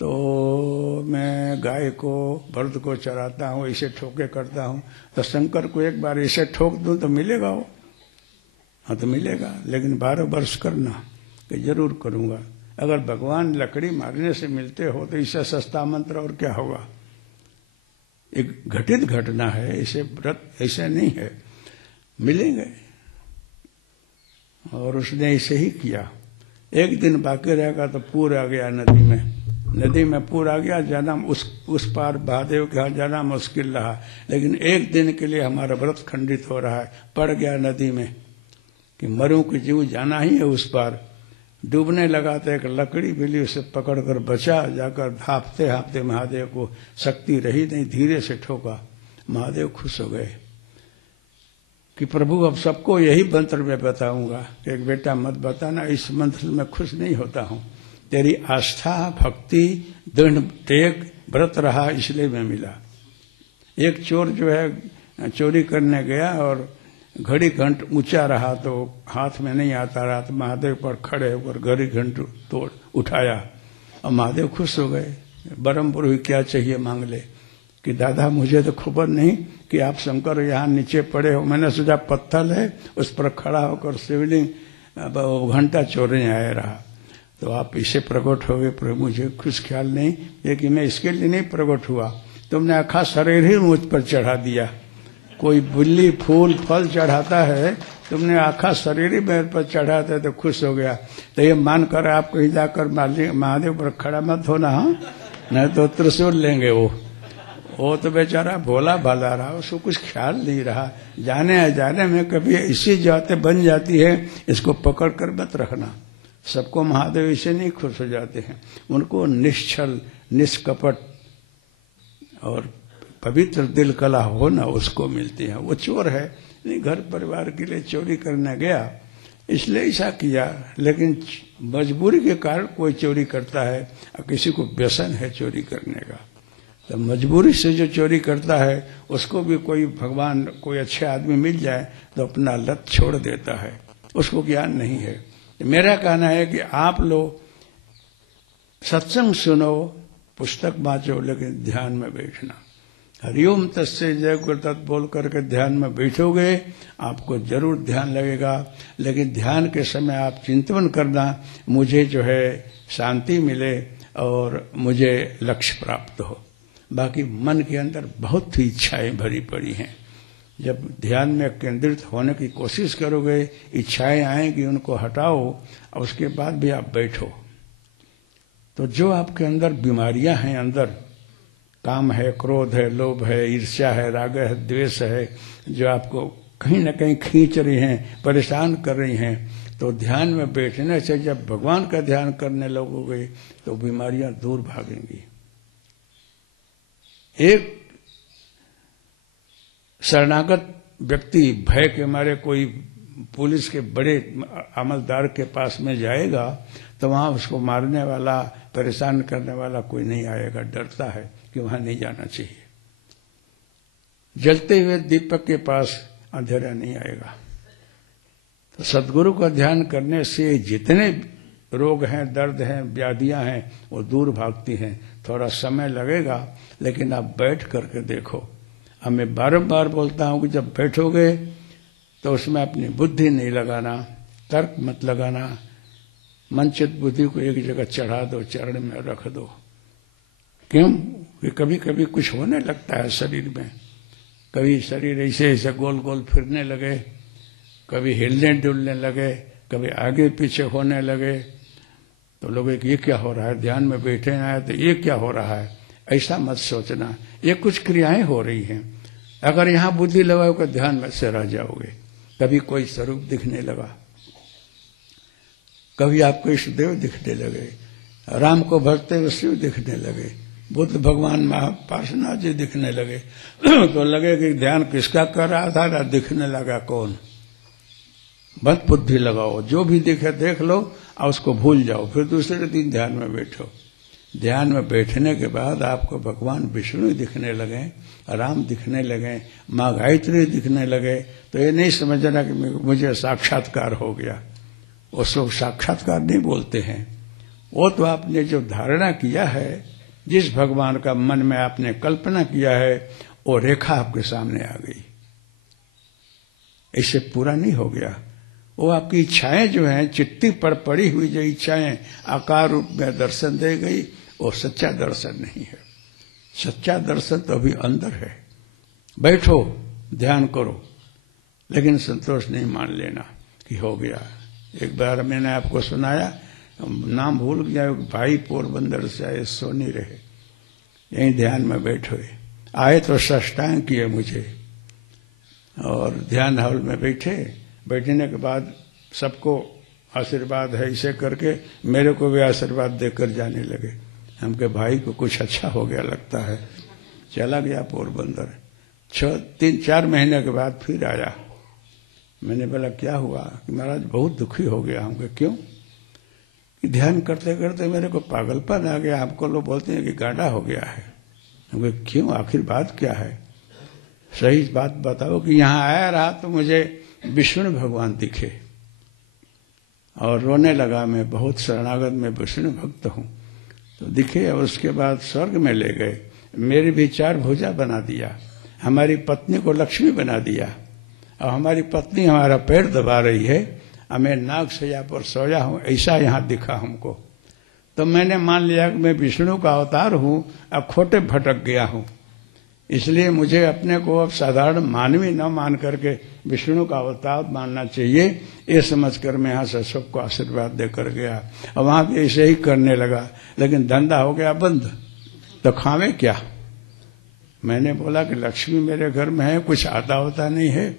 तो मैं गाय को बर्द को चराता हूँ, इसे ठोके करता हूँ। तो शंकर को एक बार इसे ठोक दूं तो मिलेगा वो? हाँ तो मिलेगा, लेकिन 12 वर्ष करना कि जरूर करूंगा। अगर भगवान लकड़ी मारने से मिलते हो तो इससे सस्ता मंत्र और क्या होगा। एक घटित घटना है, ऐसे व्रत ऐसे नहीं है, मिलेंगे। और उसने ऐसे ही किया। एक दिन बाकी रहेगा तो पूर आ गया नदी में पूर आ गया, जाना उस पार महादेव के यहाँ जाना मुश्किल रहा। लेकिन एक दिन के लिए हमारा व्रत खंडित हो रहा है, पड़ गया नदी में कि मरूं कि जीव, जाना ही है उस पार। डूबने लगा तो एक लकड़ी मिली, उसे पकड़कर बचा, जाकर हाँफते हाँफते महादेव को शक्ति रही नहीं, धीरे से ठोका। महादेव खुश हो गए कि प्रभु अब सबको यही मंत्र में बताऊंगा कि एक बेटा मत बताना, इस मंत्र में खुश नहीं होता हूं। तेरी आस्था भक्ति दृढ़ टेक व्रत रहा, इसलिए मैं मिला। एक चोर जो है चोरी करने गया और घड़ी घंट ऊंचा रहा तो हाथ में नहीं आता रहा, तो महादेव पर खड़े होकर घड़ी घंट तोड़ उठाया और महादेव खुश हो गए। बरम पुरोहित क्या चाहिए मांग ले, कि दादा मुझे तो खबर नहीं कि आप शंकर यहाँ नीचे पड़े हो, मैंने सोचा पत्थर है उस पर खड़ा होकर शिवलिंग घंटा चोरने आया रहा, तो आप इसे प्रकट हो गए। प्रभु मुझे कुछ ख्याल नहीं है कि मैं इसके लिए नहीं प्रकट हुआ, तुमने आखा शरीर ही मुझ पर चढ़ा दिया। कोई बिल्ली फूल फल चढ़ाता है, तुमने आखा शरीर ही मेरे पर चढ़ाता तो खुश हो गया। तो ये मानकर आप कहीं जाकर महादेव पर खड़ा मत होना, हाँ, नहीं तो त्रिशूल लेंगे वो तो बेचारा भोला भाला रहा, उसको कुछ ख्याल नहीं रहा। जाने अजाने में कभी ऐसी जातें बन जाती है, इसको पकड़ कर मत रखना। सबको महादेव इसे नहीं खुश हो जाते हैं, उनको निश्चल निष्कपट और पवित्र दिल कला हो ना, उसको मिलती है। वो चोर है, नहीं घर परिवार के लिए चोरी करने गया, इसलिए ऐसा किया। लेकिन मजबूरी के कारण कोई चोरी करता है और किसी को व्यसन है चोरी करने का, तो मजबूरी से जो चोरी करता है उसको भी कोई भगवान कोई अच्छे आदमी मिल जाए तो अपना लत छोड़ देता है, उसको ज्ञान नहीं है। मेरा कहना है कि आप लोग सत्संग सुनो, पुस्तक बांचो, लेकिन ध्यान में बैठना। हरिओम तस्से जय गुरुदत्त बोल करके ध्यान में बैठोगे, आपको जरूर ध्यान लगेगा। लेकिन ध्यान के समय आप चिंतन करना, मुझे जो है शांति मिले और मुझे लक्ष्य प्राप्त हो। बाकी मन के अंदर बहुत सी इच्छाएं भरी पड़ी हैं। जब ध्यान में केंद्रित होने की कोशिश करोगे, इच्छाएं आएंगी, उनको हटाओ और उसके बाद भी आप बैठो। तो जो आपके अंदर बीमारियां हैं, अंदर काम है, क्रोध है, लोभ है, ईर्ष्या है, राग है, द्वेष है, जो आपको कहीं न कहीं खींच रही हैं, परेशान कर रही हैं, तो ध्यान में बैठने से जब भगवान का ध्यान करने लगोगे तो बीमारियां दूर भागेंगी। एक शरणागत व्यक्ति भय के मारे कोई पुलिस के बड़े अमलदार के पास में जाएगा तो वहां उसको मारने वाला, परेशान करने वाला कोई नहीं आएगा, डरता है कि वहां नहीं जाना चाहिए। जलते हुए दीपक के पास अंधेरा नहीं आएगा। तो सद्गुरु का ध्यान करने से जितने रोग हैं, दर्द हैं, व्याधियां हैं, वो दूर भागती हैं। थोड़ा समय लगेगा, लेकिन आप बैठ करके देखो। अब मैं बारंबार बोलता हूं कि जब बैठोगे तो उसमें अपनी बुद्धि नहीं लगाना, तर्क मत लगाना, मनचित बुद्धि को एक जगह चढ़ा दो, चरण में रख दो। क्यों? कि कभी कभी कुछ होने लगता है शरीर में, कभी शरीर ऐसे ऐसे गोल गोल फिरने लगे, कभी हिलने डुलने लगे, कभी आगे पीछे होने लगे, तो लोग ये क्या हो रहा है, ध्यान में बैठे हैं तो ये क्या हो रहा है, ऐसा मत सोचना। ये कुछ क्रियाएं हो रही हैं। अगर यहां बुद्धि लगाओगे ध्यान में से रह जाओगे। कभी कोई स्वरूप दिखने लगा, कभी आपको इष्टदेव दिखने लगे, राम को भजते हुए शिव दिखने लगे, बुद्ध भगवान महापार्श्वनाथ जी दिखने लगे, तो लगे कि ध्यान किसका कर रहा था ना, दिखने लगा कौन। बस बुद्धि लगाओ, जो भी दिखे देख लो और उसको भूल जाओ, फिर दूसरे दिन ध्यान में बैठो। ध्यान में बैठने के बाद आपको भगवान विष्णु दिखने लगे, राम दिखने लगे, माँ गायत्री दिखने लगे, तो ये नहीं समझना कि मुझे साक्षात्कार हो गया। उसको साक्षात्कार नहीं बोलते हैं। वो तो आपने जो धारणा किया है, जिस भगवान का मन में आपने कल्पना किया है, वो रेखा आपके सामने आ गई। इससे पूरा नहीं हो गया। वो आपकी इच्छाएं जो हैं, चिट्ठी पर पड़ी हुई जो इच्छाएं आकार रूप में दर्शन दे गई, वो सच्चा दर्शन नहीं है। सच्चा दर्शन तो अभी अंदर है। बैठो, ध्यान करो, लेकिन संतोष नहीं मान लेना कि हो गया। एक बार मैंने आपको सुनाया, नाम भूल गया, भाई पोरबंदर से आए, सो नहीं रहे, यहीं ध्यान में बैठे आए तो साष्टांग किए मुझे, और ध्यान हॉल में बैठने के बाद सबको आशीर्वाद है ऐसे करके मेरे को भी आशीर्वाद देकर जाने लगे। हमके भाई को कुछ अच्छा हो गया लगता है, चला गया पोरबंदर। 3-4 महीने के बाद फिर आया। मैंने बोला क्या हुआ? कि महाराज बहुत दुखी हो गया। हमको क्यों? कि ध्यान करते करते मेरे को पागलपन आ गया। आपको लोग बोलते हैं कि गाढ़ा हो गया है। हमको क्यों? आखिर बात क्या है? सही बात बताओ। कि यहाँ आया रहा तो मुझे विष्णु भगवान दिखे और रोने लगा। मैं बहुत शरणागत में विष्णु भक्त हूँ, तो दिखे। और उसके बाद स्वर्ग में ले गए, मेरी भी 4 भुजा बना दिया, हमारी पत्नी को लक्ष्मी बना दिया, और हमारी पत्नी हमारा पैर दबा रही है, और मैं नाग सैया पर सोया हूँ, ऐसा यहाँ दिखा हमको। तो मैंने मान लिया कि मैं विष्णु का अवतार हूँ, अब खोटे भटक गया हूँ। इसलिए मुझे अपने को अब साधारण मानवी न मान करके विष्णु का अवतार मानना चाहिए। ये समझकर मैं यहाँ से सबको आशीर्वाद देकर गया, और वहां भी ऐसे ही करने लगा। लेकिन धंधा हो गया बंद, तो खावे क्या? मैंने बोला कि लक्ष्मी मेरे घर में है, कुछ आता होता नहीं है,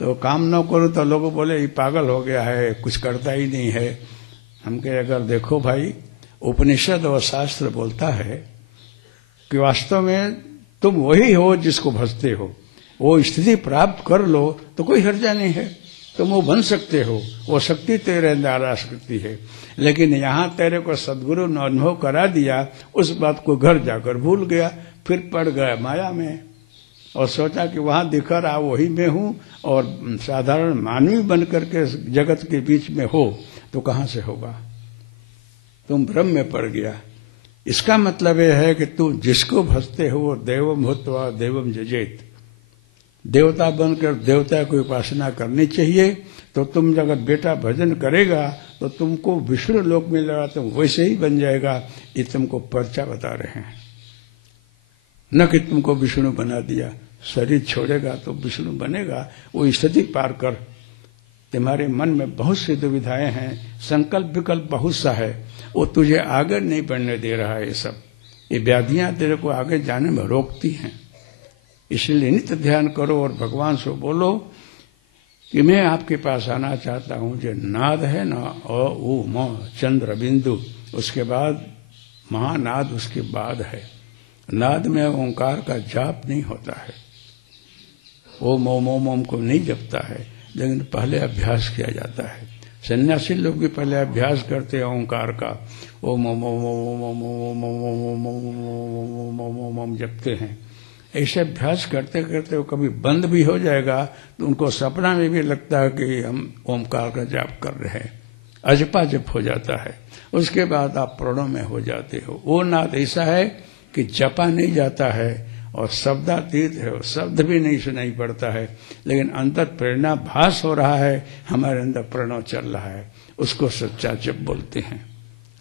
तो काम न करो तो लोग बोले ये पागल हो गया है, कुछ करता ही नहीं है। हम कहे अगर देखो भाई, उपनिषद और शास्त्र बोलता है कि वास्तव में तुम वही हो जिसको भजते हो। वो स्थिति प्राप्त कर लो तो कोई हर्जा नहीं है, तुम वो बन सकते हो, वो शक्ति तेरे अंदर आ सकती है। लेकिन यहाँ तेरे को सदगुरु ने अनुभव करा दिया, उस बात को घर जाकर भूल गया, फिर पड़ गया माया में, और सोचा कि वहां दिखा रहा वही मैं हूं, और साधारण मानवी बन करके जगत के बीच में हो तो कहां से होगा? तुम भ्रम में पड़ गया। इसका मतलब यह है कि तुम जिसको भजते हो देवम भूत्वा देवम जजेत, देवता बनकर देवता की उपासना करनी चाहिए। तो तुम अगर बेटा भजन करेगा तो तुमको विष्णु लोक में लगा, तुम वैसे ही बन जाएगा। ये तुमको पर्चा बता रहे हैं, न कि तुमको विष्णु बना दिया। शरीर छोड़ेगा तो विष्णु बनेगा। वो स्थिति पार कर। तुम्हारे मन में बहुत सी दुविधाएं हैं, संकल्प विकल्प बहुत सा है, वो तुझे आगे नहीं बढ़ने दे रहा है। ये व्याधियां तेरे को आगे जाने में रोकती हैं। इसलिए नित्य ध्यान करो और भगवान से बोलो कि मैं आपके पास आना चाहता हूं। जो नाद है ना, अ उ म चंद्र बिंदु, उसके बाद महानाद उसके बाद है। नाद में ओंकार का जाप नहीं होता है। ओम ओम ओम ओम को नहीं जपता है, लेकिन पहले अभ्यास किया जाता है। सन्यासी लोग भी पहले अभ्यास करते हैं ओंकार का, ओम ओम ओम ओम ओम ओम ओम ओम ओम ओम ओम जपते हैं। ऐसे अभ्यास करते करते वो कभी बंद भी हो जाएगा तो उनको सपना में भी लगता है कि हम ओंकार का जाप कर रहे हैं, अजपा जप हो जाता है। उसके बाद आप प्रणव में हो जाते हो। वो नाद ऐसा है कि जपा नहीं जाता है और शब्दातीत है, शब्द भी नहीं सुनाई पड़ता है, लेकिन अंतर प्रेरणा भास हो रहा है, हमारे अंदर प्रणव चल रहा है, उसको सच्चा जप बोलते हैं।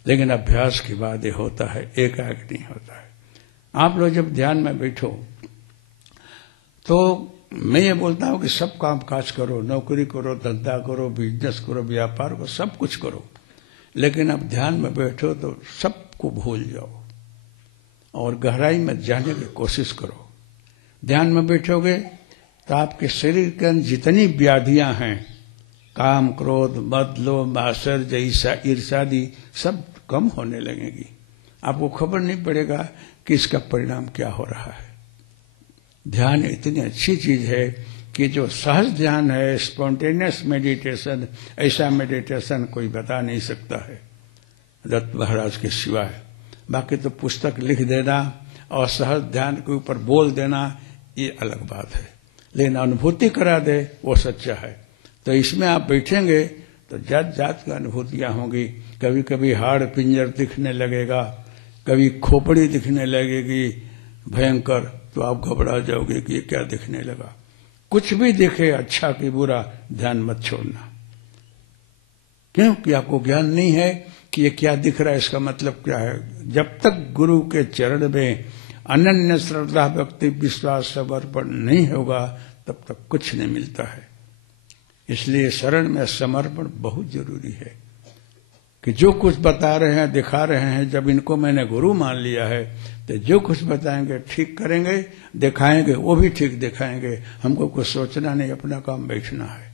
लेकिन अभ्यास के बाद ये होता है, एकाएक नहीं होता है। आप लोग जब ध्यान में बैठो तो मैं ये बोलता हूं कि सब काम काज करो, नौकरी करो, धंधा करो, बिजनेस करो, व्यापार करो, सब कुछ करो, लेकिन अब ध्यान में बैठो तो सबको भूल जाओ और गहराई में जाने की कोशिश करो। ध्यान में बैठोगे तो आपके शरीर के अंदर जितनी व्याधियां हैं, काम, क्रोध, मद, लोभ, आश्चर्य, ईर्ष्यादि, सब कम होने लगेगी। आपको खबर नहीं पड़ेगा कि इसका परिणाम क्या हो रहा है। ध्यान इतनी अच्छी चीज है कि जो सहज ध्यान है, स्पॉन्टेनियस मेडिटेशन, ऐसा मेडिटेशन कोई बता नहीं सकता है दत्त महाराज के सिवाय। बाकी तो पुस्तक लिख देना और सहज ध्यान के ऊपर बोल देना ये अलग बात है, लेकिन अनुभूति करा दे वो सच्चा है। तो इसमें आप बैठेंगे तो जात जात की अनुभूतियां होंगी। कभी कभी हाड़ पिंजर दिखने लगेगा, कभी खोपड़ी दिखने लगेगी भयंकर, तो आप घबरा जाओगे कि ये क्या दिखने लगा। कुछ भी दिखे, अच्छा कि बुरा, ध्यान मत छोड़ना। क्योंकि आपको ज्ञान नहीं है कि ये क्या दिख रहा है, इसका मतलब क्या है। जब तक गुरु के चरण में अनन्य श्रद्धा, भक्ति, विश्वास, समर्पण नहीं होगा तब तक कुछ नहीं मिलता है। इसलिए शरण में समर्पण बहुत जरूरी है कि जो कुछ बता रहे हैं, दिखा रहे हैं, जब इनको मैंने गुरु मान लिया है तो जो कुछ बताएंगे ठीक करेंगे, दिखाएंगे वो भी ठीक दिखाएंगे। हमको कुछ सोचना नहीं, अपना काम बैठना है।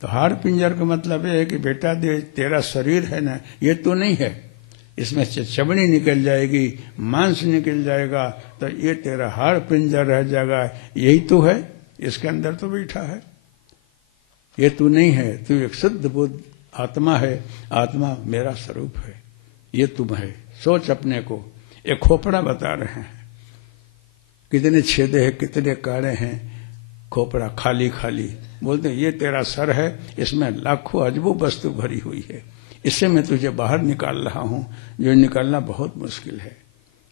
तो हाड़ पिंजर का मतलब ये है कि बेटा तेरा शरीर है ना, ये तो नहीं है, इसमें से चमड़ी निकल जाएगी, मांस निकल जाएगा, तो ये तेरा हाड़ पिंजर रह जाएगा। यही तो है, इसके अंदर तो बैठा है, ये तू नहीं है। तू एक शुद्ध बुद्ध आत्मा है, आत्मा मेरा स्वरूप है, ये तुम है। सोच अपने को। एक खोपड़ा बता रहे हैं, कितने छेदे हैं, कितने काड़े हैं, खोपड़ा खाली खाली। बोलते हैं ये तेरा सर है, इसमें लाखों अजबों वस्तु भरी हुई है, इससे मैं तुझे बाहर निकाल रहा हूं, जो निकालना बहुत मुश्किल है।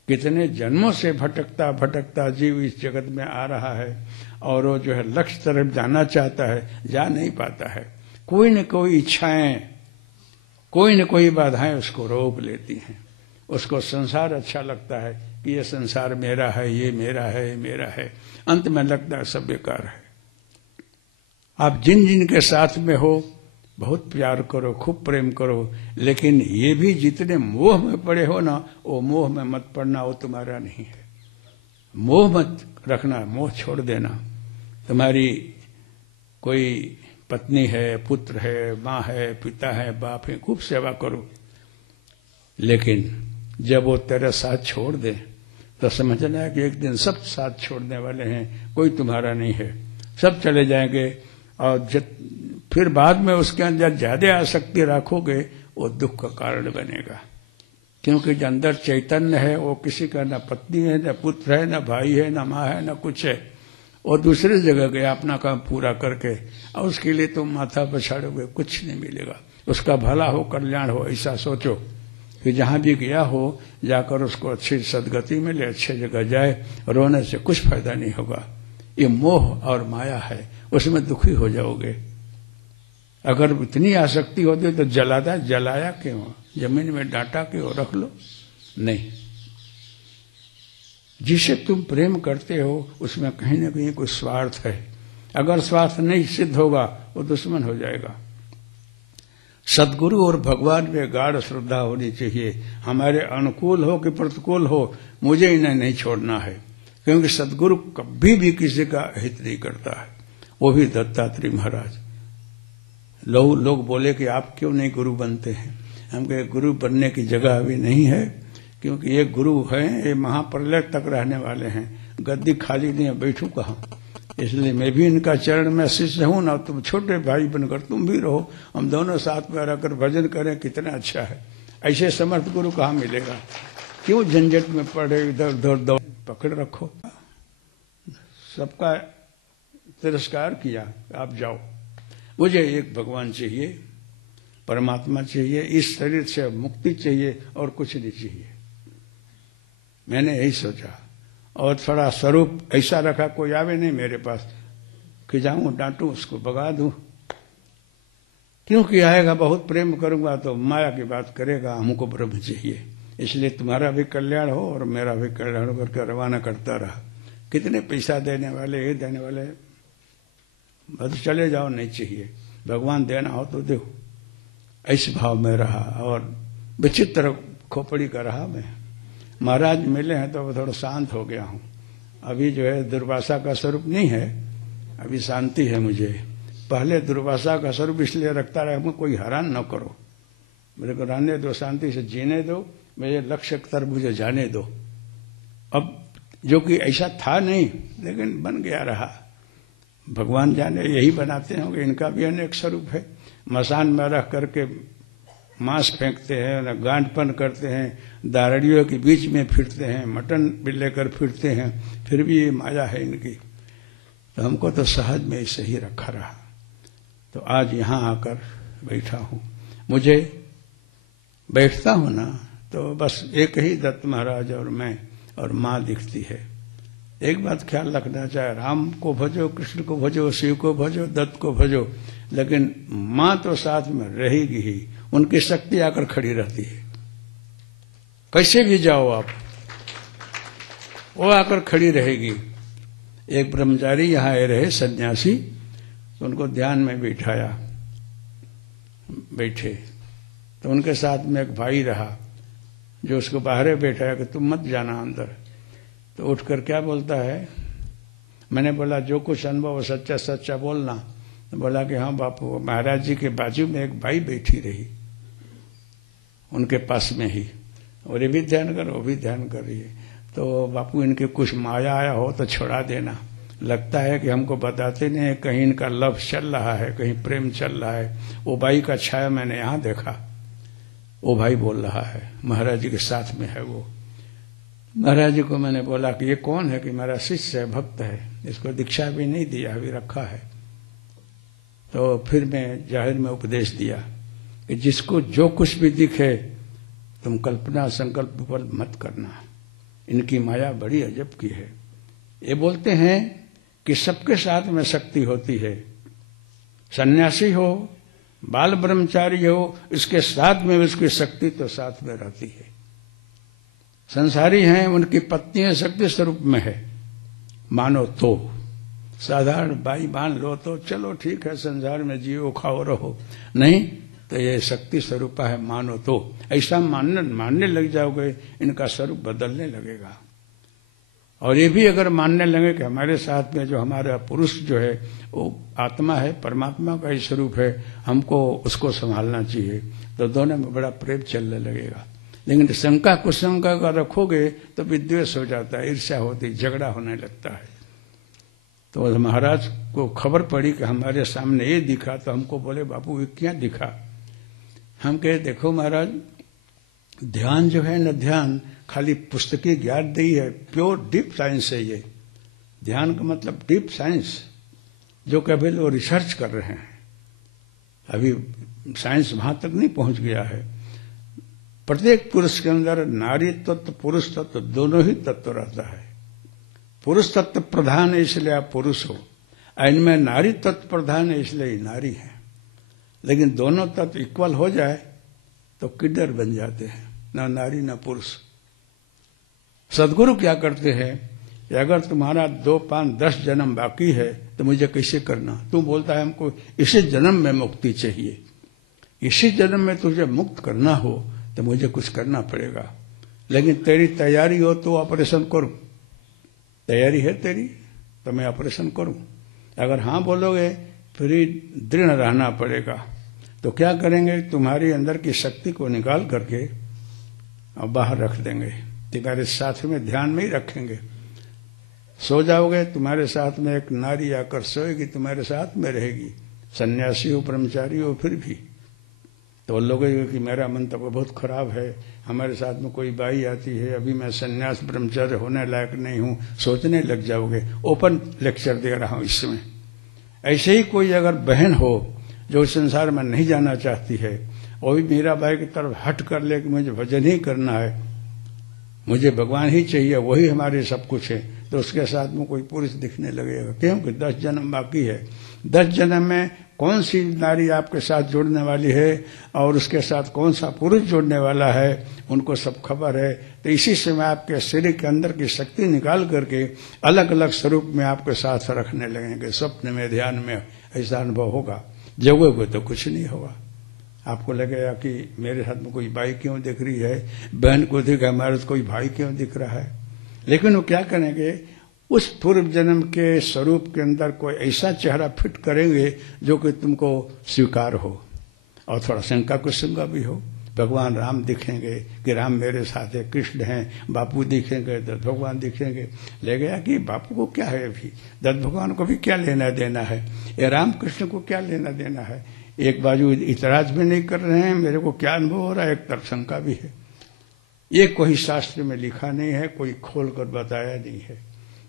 कितने जन्मों से भटकता भटकता जीव इस जगत में आ रहा है और वो जो है लक्ष्य तरफ जाना चाहता है, जा नहीं पाता है। कोई न कोई इच्छाएं, कोई न कोई बाधाएं उसको रोक लेती हैं। उसको संसार अच्छा लगता है कि ये संसार मेरा है, ये मेरा है, ये मेरा है। अंत में लगता है सब बेकार है। आप जिन जिन के साथ में हो बहुत प्यार करो, खूब प्रेम करो, लेकिन ये भी जितने मोह में पड़े हो ना, वो मोह में मत पड़ना, वो तुम्हारा नहीं है। मोह मत रखना, मोह छोड़ देना। तुम्हारी कोई पत्नी है, पुत्र है, माँ है, पिता है, बाप है, खूब सेवा करो, लेकिन जब वो तेरा साथ छोड़ दे तो समझना है कि एक दिन सब साथ छोड़ने वाले हैं, कोई तुम्हारा नहीं है, सब चले जाएंगे। और फिर बाद में उसके अंदर ज्यादा आसक्ति रखोगे, वो दुख का कारण बनेगा। क्योंकि जो अंदर चैतन्य है वो किसी का न पत्नी है, न पुत्र है, न भाई है, न माँ है, न कुछ है। और दूसरी जगह गया अपना काम पूरा करके, और उसके लिए तुम माथा पछाड़ोगे, कुछ नहीं मिलेगा। उसका भला हो, कल्याण हो, ऐसा सोचो कि जहां भी गया हो जाकर उसको अच्छी सदगति मिले, अच्छे जगह जाए। रोने से कुछ फायदा नहीं होगा। ये मोह और माया है, उसमें दुखी हो जाओगे। अगर इतनी आसक्ति होती तो जलाया क्यों, जमीन में डांटा क्यों, रख लो। नहीं, जिसे तुम प्रेम करते हो उसमें कहीं ना कहीं कोई स्वार्थ है। अगर स्वार्थ नहीं सिद्ध होगा वो दुश्मन हो जाएगा। सदगुरु और भगवान में गाढ़ श्रद्धा होनी चाहिए। हमारे अनुकूल हो कि प्रतिकूल हो, मुझे इन्हें नहीं छोड़ना है, क्योंकि सदगुरु कभी भी किसी का हित नहीं करता है। वो भी दत्तात्रेय महाराज। लोग बोले कि आप क्यों नहीं गुरु बनते हैं। हम कहे गुरु बनने की जगह अभी नहीं है, क्योंकि ये गुरु हैं, ये महाप्रलय तक रहने वाले हैं। गद्दी खाली नहीं है, बैठूं कहाँ। इसलिए मैं भी इनका चरण में शिष्य हूं ना, तुम छोटे भाई बनकर तुम भी रहो, हम दोनों साथ में रहकर भजन करें, कितना अच्छा है। ऐसे समर्थ गुरु कहाँ मिलेगा? क्यों झंझट में पड़े, इधर उधर दौड़, पकड़ रखो। सबका तिरस्कार किया, आप जाओ, मुझे एक भगवान चाहिए, परमात्मा चाहिए, इस शरीर से मुक्ति चाहिए और कुछ नहीं चाहिए। मैंने यही सोचा और थोड़ा स्वरूप ऐसा रखा, कोई आवे नहीं मेरे पास कि जाऊं डांटूं उसको, भगा दूं, क्योंकि आएगा बहुत प्रेम करूंगा तो माया की बात करेगा, हमको ब्रह्म चाहिए। इसलिए तुम्हारा भी कल्याण हो और मेरा भी कल्याण करके रवाना करता रहा। कितने पैसा देने वाले, ये देने वाले, बस चले जाओ, नहीं चाहिए, भगवान देना हो तो दो, ऐसे भाव में रहा। और विचित्र खोपड़ी का रहा मैं। महाराज मिले हैं तो थोड़ा शांत हो गया हूं। अभी जो है दुर्वासा का स्वरूप नहीं है, अभी शांति है मुझे। पहले दुर्वासा का स्वरूप इसलिए रखता रहा, हमको कोई हैरान न करो, मेरे को रहने दो, शांति से जीने दो, मेरे लक्ष्य की तरफ मुझे जाने दो। अब जो कि ऐसा था नहीं, लेकिन बन गया रहा, भगवान जाने यही बनाते होंगे। इनका भी अनेक स्वरूप है। मसान में रख करके मांस फेंकते हैं, गांठपन करते हैं, दारड़ियों के बीच में फिरते हैं, मटन भी लेकर फिरते हैं, फिर भी ये माया है इनकी। तो हमको तो सहज में ऐसे ही रखा रहा। तो आज यहां आकर बैठा हूं। मुझे बैठता हूं ना तो बस एक ही दत्त महाराज और मैं और मां दिखती है। एक बात ख्याल रखना चाहिए, राम को भजो, कृष्ण को भजो, शिव को भजो, दत्त को भजो, लेकिन मां तो साथ में रहेगी ही, उनकी शक्ति आकर खड़ी रहती है। कैसे भी जाओ आप, वो आकर खड़ी रहेगी। एक ब्रह्मचारी यहां आए रहे, सन्यासी, तो उनको ध्यान में बिठाया, बैठे, तो उनके साथ में एक भाई रहा जो उसको बाहर बैठाया कि तुम मत जाना अंदर। तो उठकर क्या बोलता है, मैंने बोला जो कुछ अनुभव सच्चा सच्चा बोलना। तो बोला कि हाँ बापू, महाराज जी के बाजू में एक बाई बैठी रही उनके पास में ही, और ये भी ध्यान कर, वो भी ध्यान कर रही है। तो बापू इनके कुछ माया आया हो तो छोड़ा देना, लगता है कि हमको बताते नहीं है, कहीं इनका लव चल रहा है, कहीं प्रेम चल रहा है। वो बाई का छाया मैंने यहां देखा, वो भाई बोल रहा है, महाराज जी के साथ में है वो। महाराज जी को मैंने बोला कि ये कौन है, कि मेरा शिष्य है, भक्त है, इसको दीक्षा भी नहीं दिया, अभी रखा है। तो फिर मैं जाहिर में उपदेश दिया कि जिसको जो कुछ भी दिखे तुम कल्पना संकल्प पर मत करना, इनकी माया बड़ी अजब की है। ये बोलते हैं कि सबके साथ में शक्ति होती है, सन्यासी हो, बाल ब्रह्मचारी हो, इसके साथ में उसकी शक्ति तो साथ में रहती है। संसारी हैं, उनकी पत्नी शक्ति स्वरूप में है, मानो तो साधारण बाई मान लो तो चलो ठीक है, संसार में जियो खाओ रहो, नहीं तो ये शक्ति स्वरूप है, मानो तो। ऐसा मानने लग जाओगे, इनका स्वरूप बदलने लगेगा। और ये भी अगर मानने लगे कि हमारे साथ में जो हमारा पुरुष जो है वो आत्मा है, परमात्मा का ही स्वरूप है, हमको उसको संभालना चाहिए, तो दोनों में बड़ा प्रेम चलने लगेगा। लेकिन शंका कुशंका का रखोगे तो विद्वेष हो जाता है, ईर्ष्या होती, झगड़ा होने लगता है। तो महाराज को खबर पड़ी कि हमारे सामने ये दिखा, तो हमको बोले बापू ये क्या दिखा। हम कहे देखो महाराज, ध्यान जो है न, ध्यान खाली पुस्तकी ज्ञान नहीं है, प्योर डीप साइंस है ये। ध्यान का मतलब डीप साइंस, जो कभी लोग रिसर्च कर रहे हैं, अभी साइंस वहां तक नहीं पहुंच गया है। प्रत्येक पुरुष के अंदर नारी तत्व पुरुष तत्व दोनों ही तत्व रहता है। पुरुष तत्व प्रधान है इसलिए आप पुरुष हो, इनमें नारी तत्व प्रधान है इसलिए नारी है। लेकिन दोनों तत्व इक्वल हो जाए तो किडर बन जाते हैं, न नारी न पुरुष। सदगुरु क्या करते हैं कि अगर तुम्हारा 2, 5, 10 जन्म बाकी है तो मुझे कैसे करना। तू बोलता है हमको इसी जन्म में मुक्ति चाहिए, इसी जन्म में तुझे मुक्त करना हो तो मुझे कुछ करना पड़ेगा, लेकिन तेरी तैयारी हो तो ऑपरेशन करूं। तैयारी है तेरी तो मैं ऑपरेशन करूं। अगर हाँ बोलोगे फिर दृढ़ रहना पड़ेगा। तो क्या करेंगे, तुम्हारी अंदर की शक्ति को निकाल करके और बाहर रख देंगे, तुम्हारे साथ में ध्यान में ही रखेंगे। सो जाओगे, तुम्हारे साथ में एक नारी आकर सोएगी, तुम्हारे साथ में रहेगी, सन्यासी हो ब्रह्मचारी हो फिर भी। तो लगेगा कि मेरा मन तो बहुत खराब है, हमारे साथ में कोई बाई आती है, अभी मैं सन्यास ब्रह्मचारी होने लायक नहीं हूं, सोचने लग जाओगे। ओपन लेक्चर दे रहा हूं इसमें। ऐसे ही कोई अगर बहन हो जो संसार में नहीं जाना चाहती है, वो भी मीराबाई की तरफ हट कर ले कि मुझे भजन ही करना है, मुझे भगवान ही चाहिए, वही हमारे सब कुछ है, तो उसके साथ में कोई पुरुष दिखने लगेगा, क्योंकि 10 जन्म बाकी है। 10 जन्म में कौन सी नारी आपके साथ जुड़ने वाली है और उसके साथ कौन सा पुरुष जुड़ने वाला है, उनको सब खबर है। तो इसी समय आपके शरीर के अंदर की शक्ति निकाल करके अलग अलग स्वरूप में आपके साथ रखने लगेंगे। स्वप्न में, ध्यान में ऐसा अनुभव होगा। जगोगे तो कुछ नहीं होगा। आपको लगेगा कि मेरे साथ में कोई बाई क्यों दिख रही है, बहन को दिख, हमारे तो कोई भाई क्यों दिख रहा है। लेकिन वो क्या करेंगे, उस पूर्व जन्म के स्वरूप के अंदर कोई ऐसा चेहरा फिट करेंगे जो कि तुमको स्वीकार हो और थोड़ा शंका कुशंका भी हो। भगवान राम दिखेंगे कि राम मेरे साथ है, कृष्ण हैं, बापू दिखेंगे, दत्त भगवान दिखेंगे। ले गया कि बापू को क्या है, अभी दत्त भगवान को भी क्या लेना देना है, ये राम कृष्ण को क्या लेना देना है। एक बाजू इतराज भी नहीं कर रहे हैं, मेरे को क्या अनुभव हो रहा है, एक तरफ शंका भी है। ये कोई शास्त्र में लिखा नहीं है, कोई खोल कर बताया नहीं है।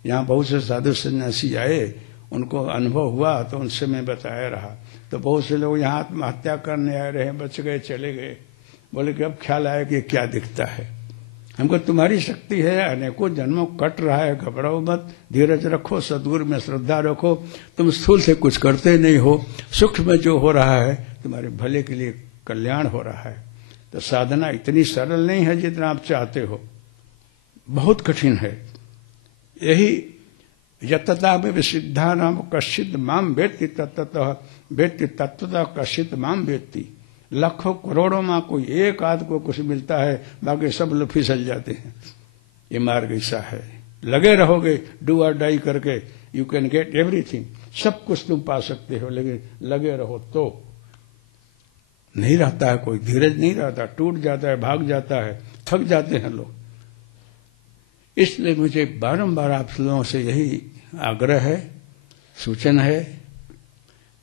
यहाँ बहुत से साधु सन्यासी आए, उनको अनुभव हुआ तो उनसे मैं बताया रहा। तो बहुत से लोग यहाँ आत्महत्या करने आए रहे, बच गए, चले गए। बोले कि अब ख्याल आया कि क्या दिखता है। हमको तुम्हारी शक्ति है, अनेकों जन्मों कट रहा है, घबराओ मत, धीरज रखो, सद्गुरु में श्रद्धा रखो। तुम स्थूल से कुछ करते नहीं हो, सूक्ष्म में जो हो रहा है तुम्हारे भले के लिए कल्याण हो रहा है। तो साधना इतनी सरल नहीं है जितना आप चाहते हो, बहुत कठिन है। यही यतता में विसिद्धा नाम कश्चित माम वेत्ति तत्ततः वेत्ति तत्वतः कश्चित माम वेत्ति। लाखों करोड़ों में कोई एक आध को कुछ मिलता है, बाकी सब लोग फिसल जाते हैं। ये मार्ग ऐसा है, लगे रहोगे डू और डाई करके, यू कैन गेट एवरीथिंग, सब कुछ तुम पा सकते हो, लेकिन लगे रहो तो। नहीं रहता है कोई, धीरज नहीं रहता, टूट जाता है, भाग जाता है, थक जाते हैं लोग। इसलिए मुझे बारंबार आप लोगों से यही आग्रह है, सूचन है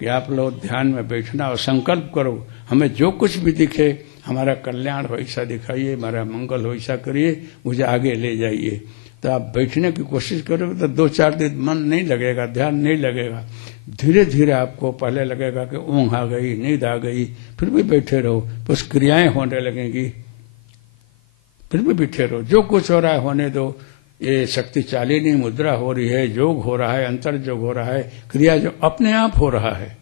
कि आप लोग ध्यान में बैठना और संकल्प करो, हमें जो कुछ भी दिखे हमारा कल्याण हो ऐसा दिखाइए, हमारा मंगल हो ऐसा करिए, मुझे आगे ले जाइए। तो आप बैठने की कोशिश करोगे तो 2-4 दिन मन नहीं लगेगा, ध्यान नहीं लगेगा। धीरे धीरे आपको पहले लगेगा कि ऊँघ आ गई, नींद आ गई, फिर भी बैठे रहो, कुछ क्रियाएं होने लगेंगी, फिर भी बैठे रहो। जो कुछ हो रहा है होने दो। ये शक्ति चालिनी मुद्रा हो रही है, योग हो रहा है, अंतर योग हो रहा है, क्रिया जो अपने आप हो रहा है,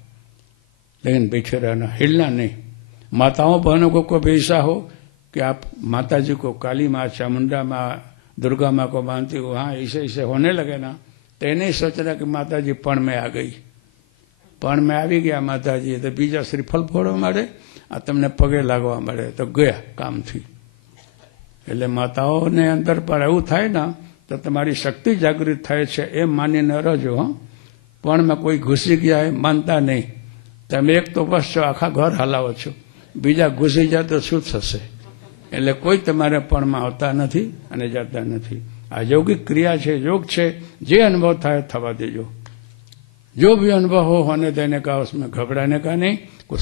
लेकिन बैठे रहना, हिलना नहीं। माताओं बहनों को कभी ऐसा हो कि आप माता जी को काली माँ, चामुंडा माँ, दुर्गा माँ को मानती हो, हाँ ऐसे ऐसे होने लगे ना, तो नहीं सोचना कि माता जी पण में आ गई, पण में આવી ગયા માતાજી, તો બીજા શ્રીફળ ફોડવા માંડે, આ તમને પગે લાગવા માંડે, તો ગયા કામથી। એટલે માતાઓને અંદર પણ એવું થાય ને તો તમારી શક્તિ જાગૃત થાય છે એમ માનીને રહેજો। હા, પણ में कोई घुसी गया है मानता नहीं, તમે એક તો બસ છો, આખા ઘર હલાવો છો, બીજા ઘુસી જાય તો શું થશે। એટલે કોઈ તમારે પણમાં આવતા નથી અને જતા નથી। આ यौगिक क्रिया છે, योग છે, જે अनुभव થાય થવા દેજો। जो भी अनुभव हो होने देने का, उसमें घबराने का नहीं, कुछ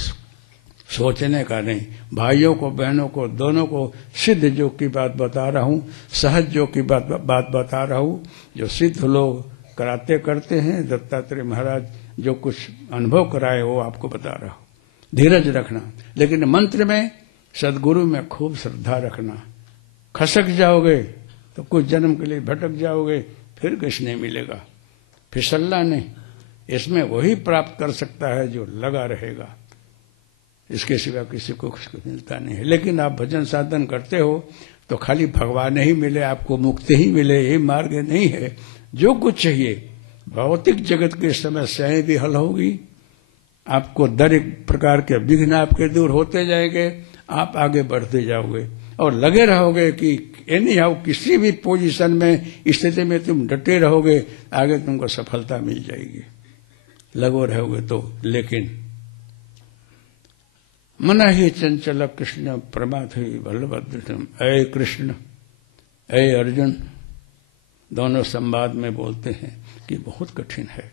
सोचने का नहीं। भाइयों को, बहनों को, दोनों को सिद्ध योग की बात बता रहा हूँ, सहज योग की बात बता रहा हूँ, जो सिद्ध लोग कराते करते हैं। दत्तात्रेय महाराज जो कुछ अनुभव कराए वो आपको बता रहा हूँ। धीरज रखना, लेकिन मंत्र में, सदगुरु में खूब श्रद्धा रखना। खसक जाओगे तो कुछ जन्म के लिए भटक जाओगे, फिर कुछ नहीं मिलेगा। फिसलना नहीं, इसमें वही प्राप्त कर सकता है जो लगा रहेगा, इसके सिवा किसी को कुछ मिलता नहीं है। लेकिन आप भजन साधन करते हो तो खाली भगवान ही मिले, आपको मुक्ति ही मिले, ये मार्ग नहीं है। जो कुछ चाहिए, भौतिक जगत की समस्याएं भी हल होगी, आपको दर एक प्रकार के विघ्न आपके दूर होते जाएंगे, आप आगे बढ़ते जाओगे और लगे रहोगे कि एनी हाउ किसी भी पोजीशन में, स्थिति में तुम डटे रहोगे, आगे तुमको सफलता मिल जाएगी, लगो रहोगे तो। लेकिन मन ही चंचल कृष्ण प्रमाथ ही बलभद्रम। ऐ कृष्ण, ऐ अर्जुन, दोनों संवाद में बोलते हैं कि बहुत कठिन है।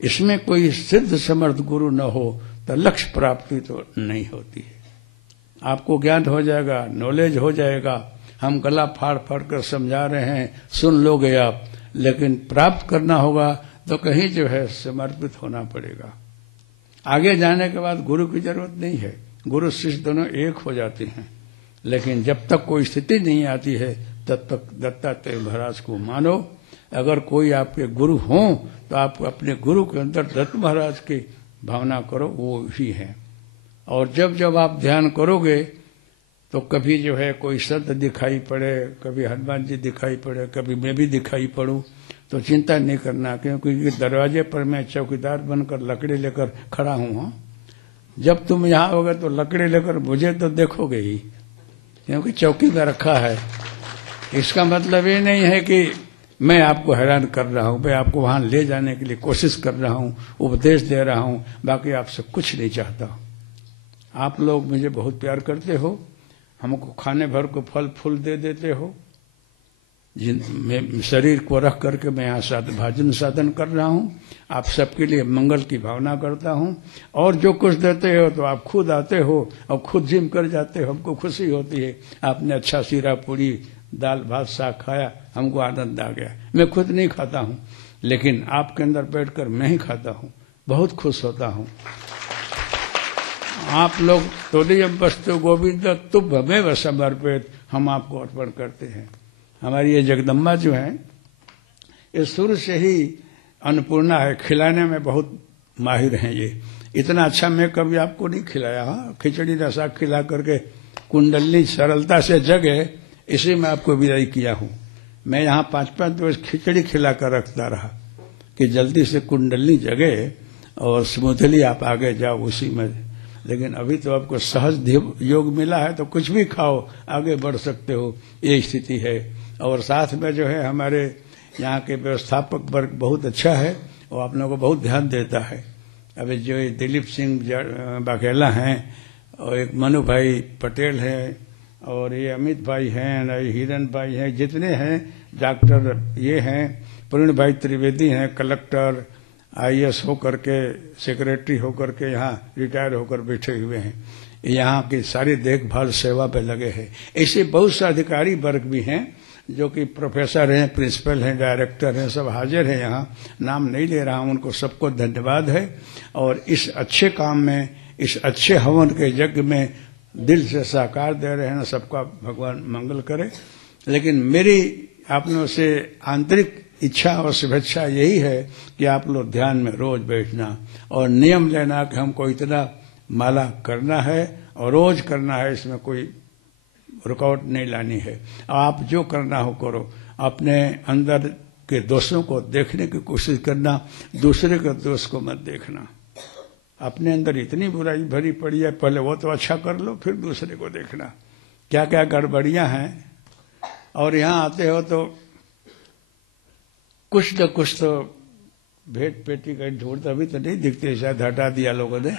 इसमें कोई सिद्ध समर्थ गुरु न हो तो लक्ष्य प्राप्ति तो नहीं होती है। आपको ज्ञान हो जाएगा, नॉलेज हो जाएगा, हम गला फाड़ फाड़ कर समझा रहे हैं, सुन लोगे आप, लेकिन प्राप्त करना होगा तो कहीं जो है समर्पित होना पड़ेगा। आगे जाने के बाद गुरु की जरूरत नहीं है, गुरु शिष्य दोनों एक हो जाते हैं। लेकिन जब तक कोई स्थिति नहीं आती है तब तक दत्तात्रेय महाराज को मानो। अगर कोई आपके गुरु हों तो आप अपने गुरु के अंदर दत्त महाराज की भावना करो, वो ही है। और जब जब आप ध्यान करोगे तो कभी जो है कोई संत दिखाई पड़े, कभी हनुमान जी दिखाई पड़े, कभी मैं भी दिखाई पड़ूं, तो चिंता नहीं करना, क्योंकि दरवाजे पर मैं चौकीदार बनकर लकड़ी लेकर खड़ा हूं। हाँ, जब तुम यहाँ होगे तो लकड़ी लेकर मुझे तो देखोगे ही, क्योंकि चौकी में रखा है। इसका मतलब ये नहीं है कि मैं आपको हैरान कर रहा हूं, मैं आपको वहां ले जाने के लिए कोशिश कर रहा हूं, उपदेश दे रहा हूं, बाकी आपसे कुछ नहीं चाहता। आप लोग मुझे बहुत प्यार करते हो, हमको खाने भर को फल फूल दे देते हो, शरीर को रख करके मैं यहाँ भाजन साधन कर रहा हूँ, आप सबके लिए मंगल की भावना करता हूँ। और जो कुछ देते हो तो आप खुद आते हो और खुद जिम कर जाते हो, हमको खुशी होती है। आपने अच्छा सीरा पूरी दाल भात साग खाया, हमको आनंद आ गया। मैं खुद नहीं खाता हूँ, लेकिन आपके अंदर बैठकर मैं ही खाता हूँ, बहुत खुश होता हूँ। आप लोग तोदीयम वस्तु गोविंद तुभ्यमेव समर्पित, हम आपको अर्पण करते हैं। हमारी ये जगदम्बा जो है, ये शुरू से ही अन्नपूर्णा है, खिलाने में बहुत माहिर हैं ये। इतना अच्छा मैं कभी आपको नहीं खिलाया। हाँ, खिचड़ी रसा खिला करके कुंडली सरलता से जगे, इसी में आपको विदाई किया हूँ। मैं यहाँ 5-5 रोज खिचड़ी खिला कर रखता रहा कि जल्दी से कुंडली जगे और स्मूथली आप आगे जाओ उसी में। लेकिन अभी तो आपको सहज योग मिला है तो कुछ भी खाओ, आगे बढ़ सकते हो, ये स्थिति है। और साथ में जो है हमारे यहाँ के व्यवस्थापक वर्ग बहुत अच्छा है और आप लोगों को बहुत ध्यान देता है। अभी जो दिलीप सिंह बाघेला हैं और एक मनु भाई पटेल हैं और ये अमित भाई हैं, हिरन भाई हैं, जितने हैं डॉक्टर ये हैं, पूर्ण भाई त्रिवेदी हैं, कलेक्टर IAS होकर के सेक्रेटरी होकर के यहाँ रिटायर होकर बैठे हुए हैं, यहाँ की सारी देखभाल सेवा पे लगे हैं। ऐसे बहुत से अधिकारी वर्ग भी हैं जो कि प्रोफेसर हैं, प्रिंसिपल हैं, डायरेक्टर हैं, सब हाजिर हैं यहाँ। नाम नहीं ले रहा हूँ, उनको सबको धन्यवाद है। और इस अच्छे काम में, इस अच्छे हवन के यज्ञ में दिल से साकार दे रहे हैं, सबका भगवान मंगल करे। लेकिन मेरी आप लोगों से आंतरिक इच्छा और शुभेच्छा यही है कि आप लोग ध्यान में रोज बैठना और नियम लेना कि हमको इतना माला करना है और रोज करना है, इसमें कोई रुकावट नहीं लानी है। आप जो करना हो करो, अपने अंदर के दोषों को देखने की कोशिश करना, दूसरे के दोष को मत देखना। अपने अंदर इतनी बुराई भरी पड़ी है, पहले वो तो अच्छा कर लो, फिर दूसरे को देखना क्या क्या गड़बड़ियां हैं। और यहाँ आते हो तो कुछ न कुछ तो भेंट पेटी कहीं ढूंढते, अभी तो नहीं दिखते, शायद हटा दिया लोगों ने।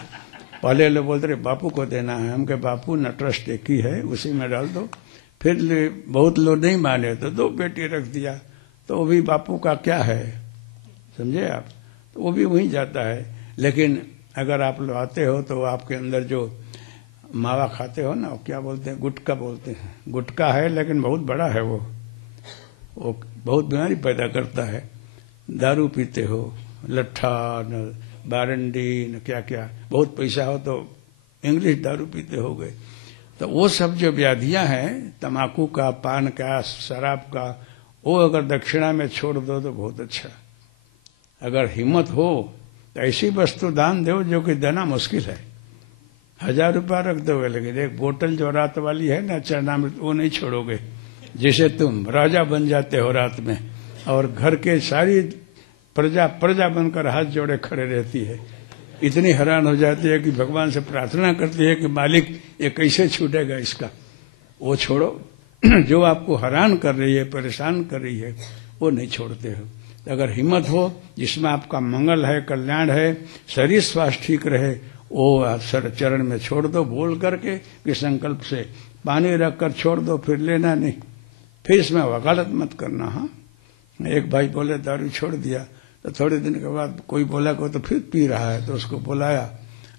पहले लोग बोलते रहे बापू को देना है, हम के बापू न ट्रस्ट एक ही है, उसी में डाल दो। फिर बहुत लोग नहीं माने तो 2 पेटी रख दिया, तो वो भी बापू का क्या है, समझे आप, तो वो भी वहीं जाता है। लेकिन अगर आप लोग आते हो तो आपके अंदर जो मावा खाते हो ना, क्या बोलते हैं, गुटखा बोलते हैं, गुटखा है लेकिन बहुत बड़ा है, वो बहुत बीमारी पैदा करता है। दारू पीते हो, लट्ठा न बारंडी न क्या क्या, बहुत पैसा हो तो इंग्लिश दारू पीते हो गए। तो वो सब जो व्याधियां हैं, तम्बाकू का, पान का, शराब का, वो अगर दक्षिणा में छोड़ दो तो बहुत अच्छा। अगर हिम्मत हो तो ऐसी वस्तु दान दो जो कि देना मुश्किल है। 1000 रुपया रख दोगे, लेकिन एक बोतल जो रात वाली है ना चरणामृत, वो नहीं छोड़ोगे, जिसे तुम राजा बन जाते हो रात में, और घर के सारी प्रजा बनकर हाथ जोड़े खड़े रहती है। इतनी हैरान हो जाती है कि भगवान से प्रार्थना करती है कि मालिक ये कैसे छूटेगा इसका। वो छोड़ो, जो आपको हैरान कर रही है, परेशान कर रही है, वो नहीं छोड़ते हो। अगर हिम्मत हो, जिसमें आपका मंगल है, कल्याण है, शरीर स्वास्थ्य ठीक रहे, वो चरण में छोड़ दो, बोल करके कि संकल्प से पानी रखकर छोड़ दो, फिर लेना नहीं, फिर इसमें वकालत मत करना। हाँ, एक भाई बोले दारू छोड़ दिया, तो थोड़े दिन के बाद कोई बोला को तो फिर पी रहा है, तो उसको बुलाया,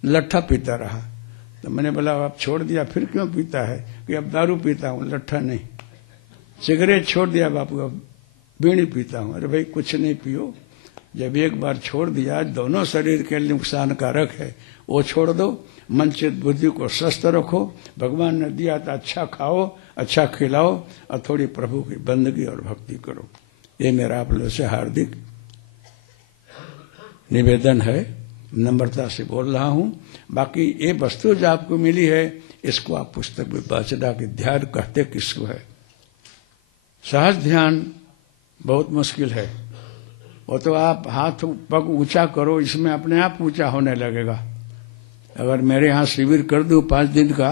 लट्ठा पीता रहा। तो मैंने बोला आप छोड़ दिया फिर क्यों पीता है? कि अब दारू पीता हूँ, लट्ठा नहीं। सिगरेट छोड़ दिया बापू, अब बीड़ी पीता हूँ। अरे भाई कुछ नहीं पियो, जब एक बार छोड़ दिया, दोनों शरीर के लिए नुकसानकारक है, वो छोड़ दो। मन चित बुद्धि को स्वस्थ रखो, भगवान ने दिया था अच्छा खाओ, अच्छा खिलाओ और थोड़ी प्रभु की बंदगी और भक्ति करो। ये मेरा आप लोगों से हार्दिक निवेदन है, नम्रता से बोल रहा हूं। बाकी ये वस्तु जो आपको मिली है, इसको आप पुस्तक में वाचना के ध्यान कहते किसको है? सहज ध्यान बहुत मुश्किल है, वो तो आप हाथ पग ऊंचा करो, इसमें अपने आप ऊंचा होने लगेगा। अगर मेरे यहाँ शिविर कर दूं 5 दिन का,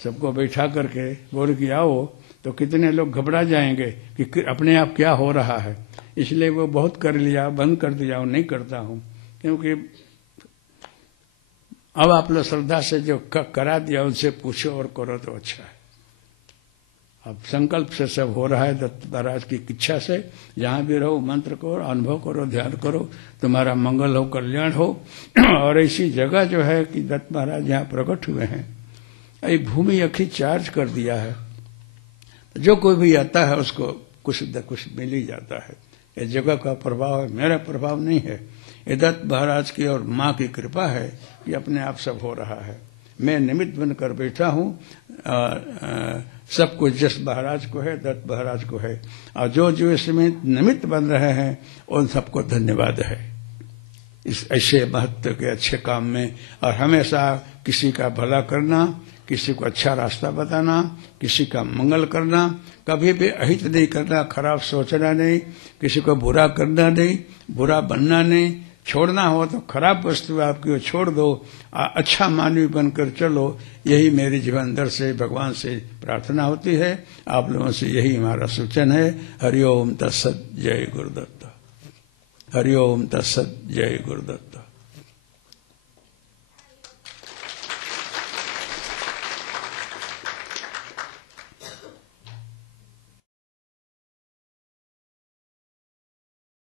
सबको बैठा करके बोल के आओ, तो कितने लोग घबरा जाएंगे कि अपने आप क्या हो रहा है। इसलिए वो बहुत कर लिया, बंद कर दिया, वो नहीं करता हूं, क्योंकि अब आप लोग श्रद्धा से जो करा दिया उनसे पूछो और करो तो अच्छा है। अब संकल्प से सब हो रहा है, दत्त महाराज की इच्छा से। जहां भी रहो मंत्र करो, अनुभव करो, ध्यान करो, तुम्हारा मंगल हो, कल्याण हो। और ऐसी जगह जो है कि दत्त महाराज यहाँ प्रकट हुए हैं, ये भूमि अखी चार्ज कर दिया है, जो कोई भी आता है उसको कुछ न कुछ मिल ही जाता है। ये जगह का प्रभाव है, मेरा प्रभाव नहीं है। ये दत्त महाराज की और माँ की कृपा है कि अपने आप सब हो रहा है। मैं निमित्त बनकर बैठा हूँ, सब कुछ जस महाराज को है, दत्त महाराज को है, और जो इसमें निमित्त बन रहे हैं उन सबको धन्यवाद है इस ऐसे महत्व के अच्छे काम में। और हमेशा किसी का भला करना, किसी को अच्छा रास्ता बताना, किसी का मंगल करना, कभी भी अहित नहीं करना, खराब सोचना नहीं, किसी को बुरा करना नहीं, बुरा बनना नहीं। छोड़ना हो तो खराब वस्तु आपकी वो छोड़ दो, अच्छा मानवी बनकर चलो। यही मेरी जीवन दर से भगवान से प्रार्थना होती है, आप लोगों से यही हमारा सूचन है। हरिओम तत्सत, जय गुरुदत्त। हरिओम तत्सत, जय गुरुदत्त।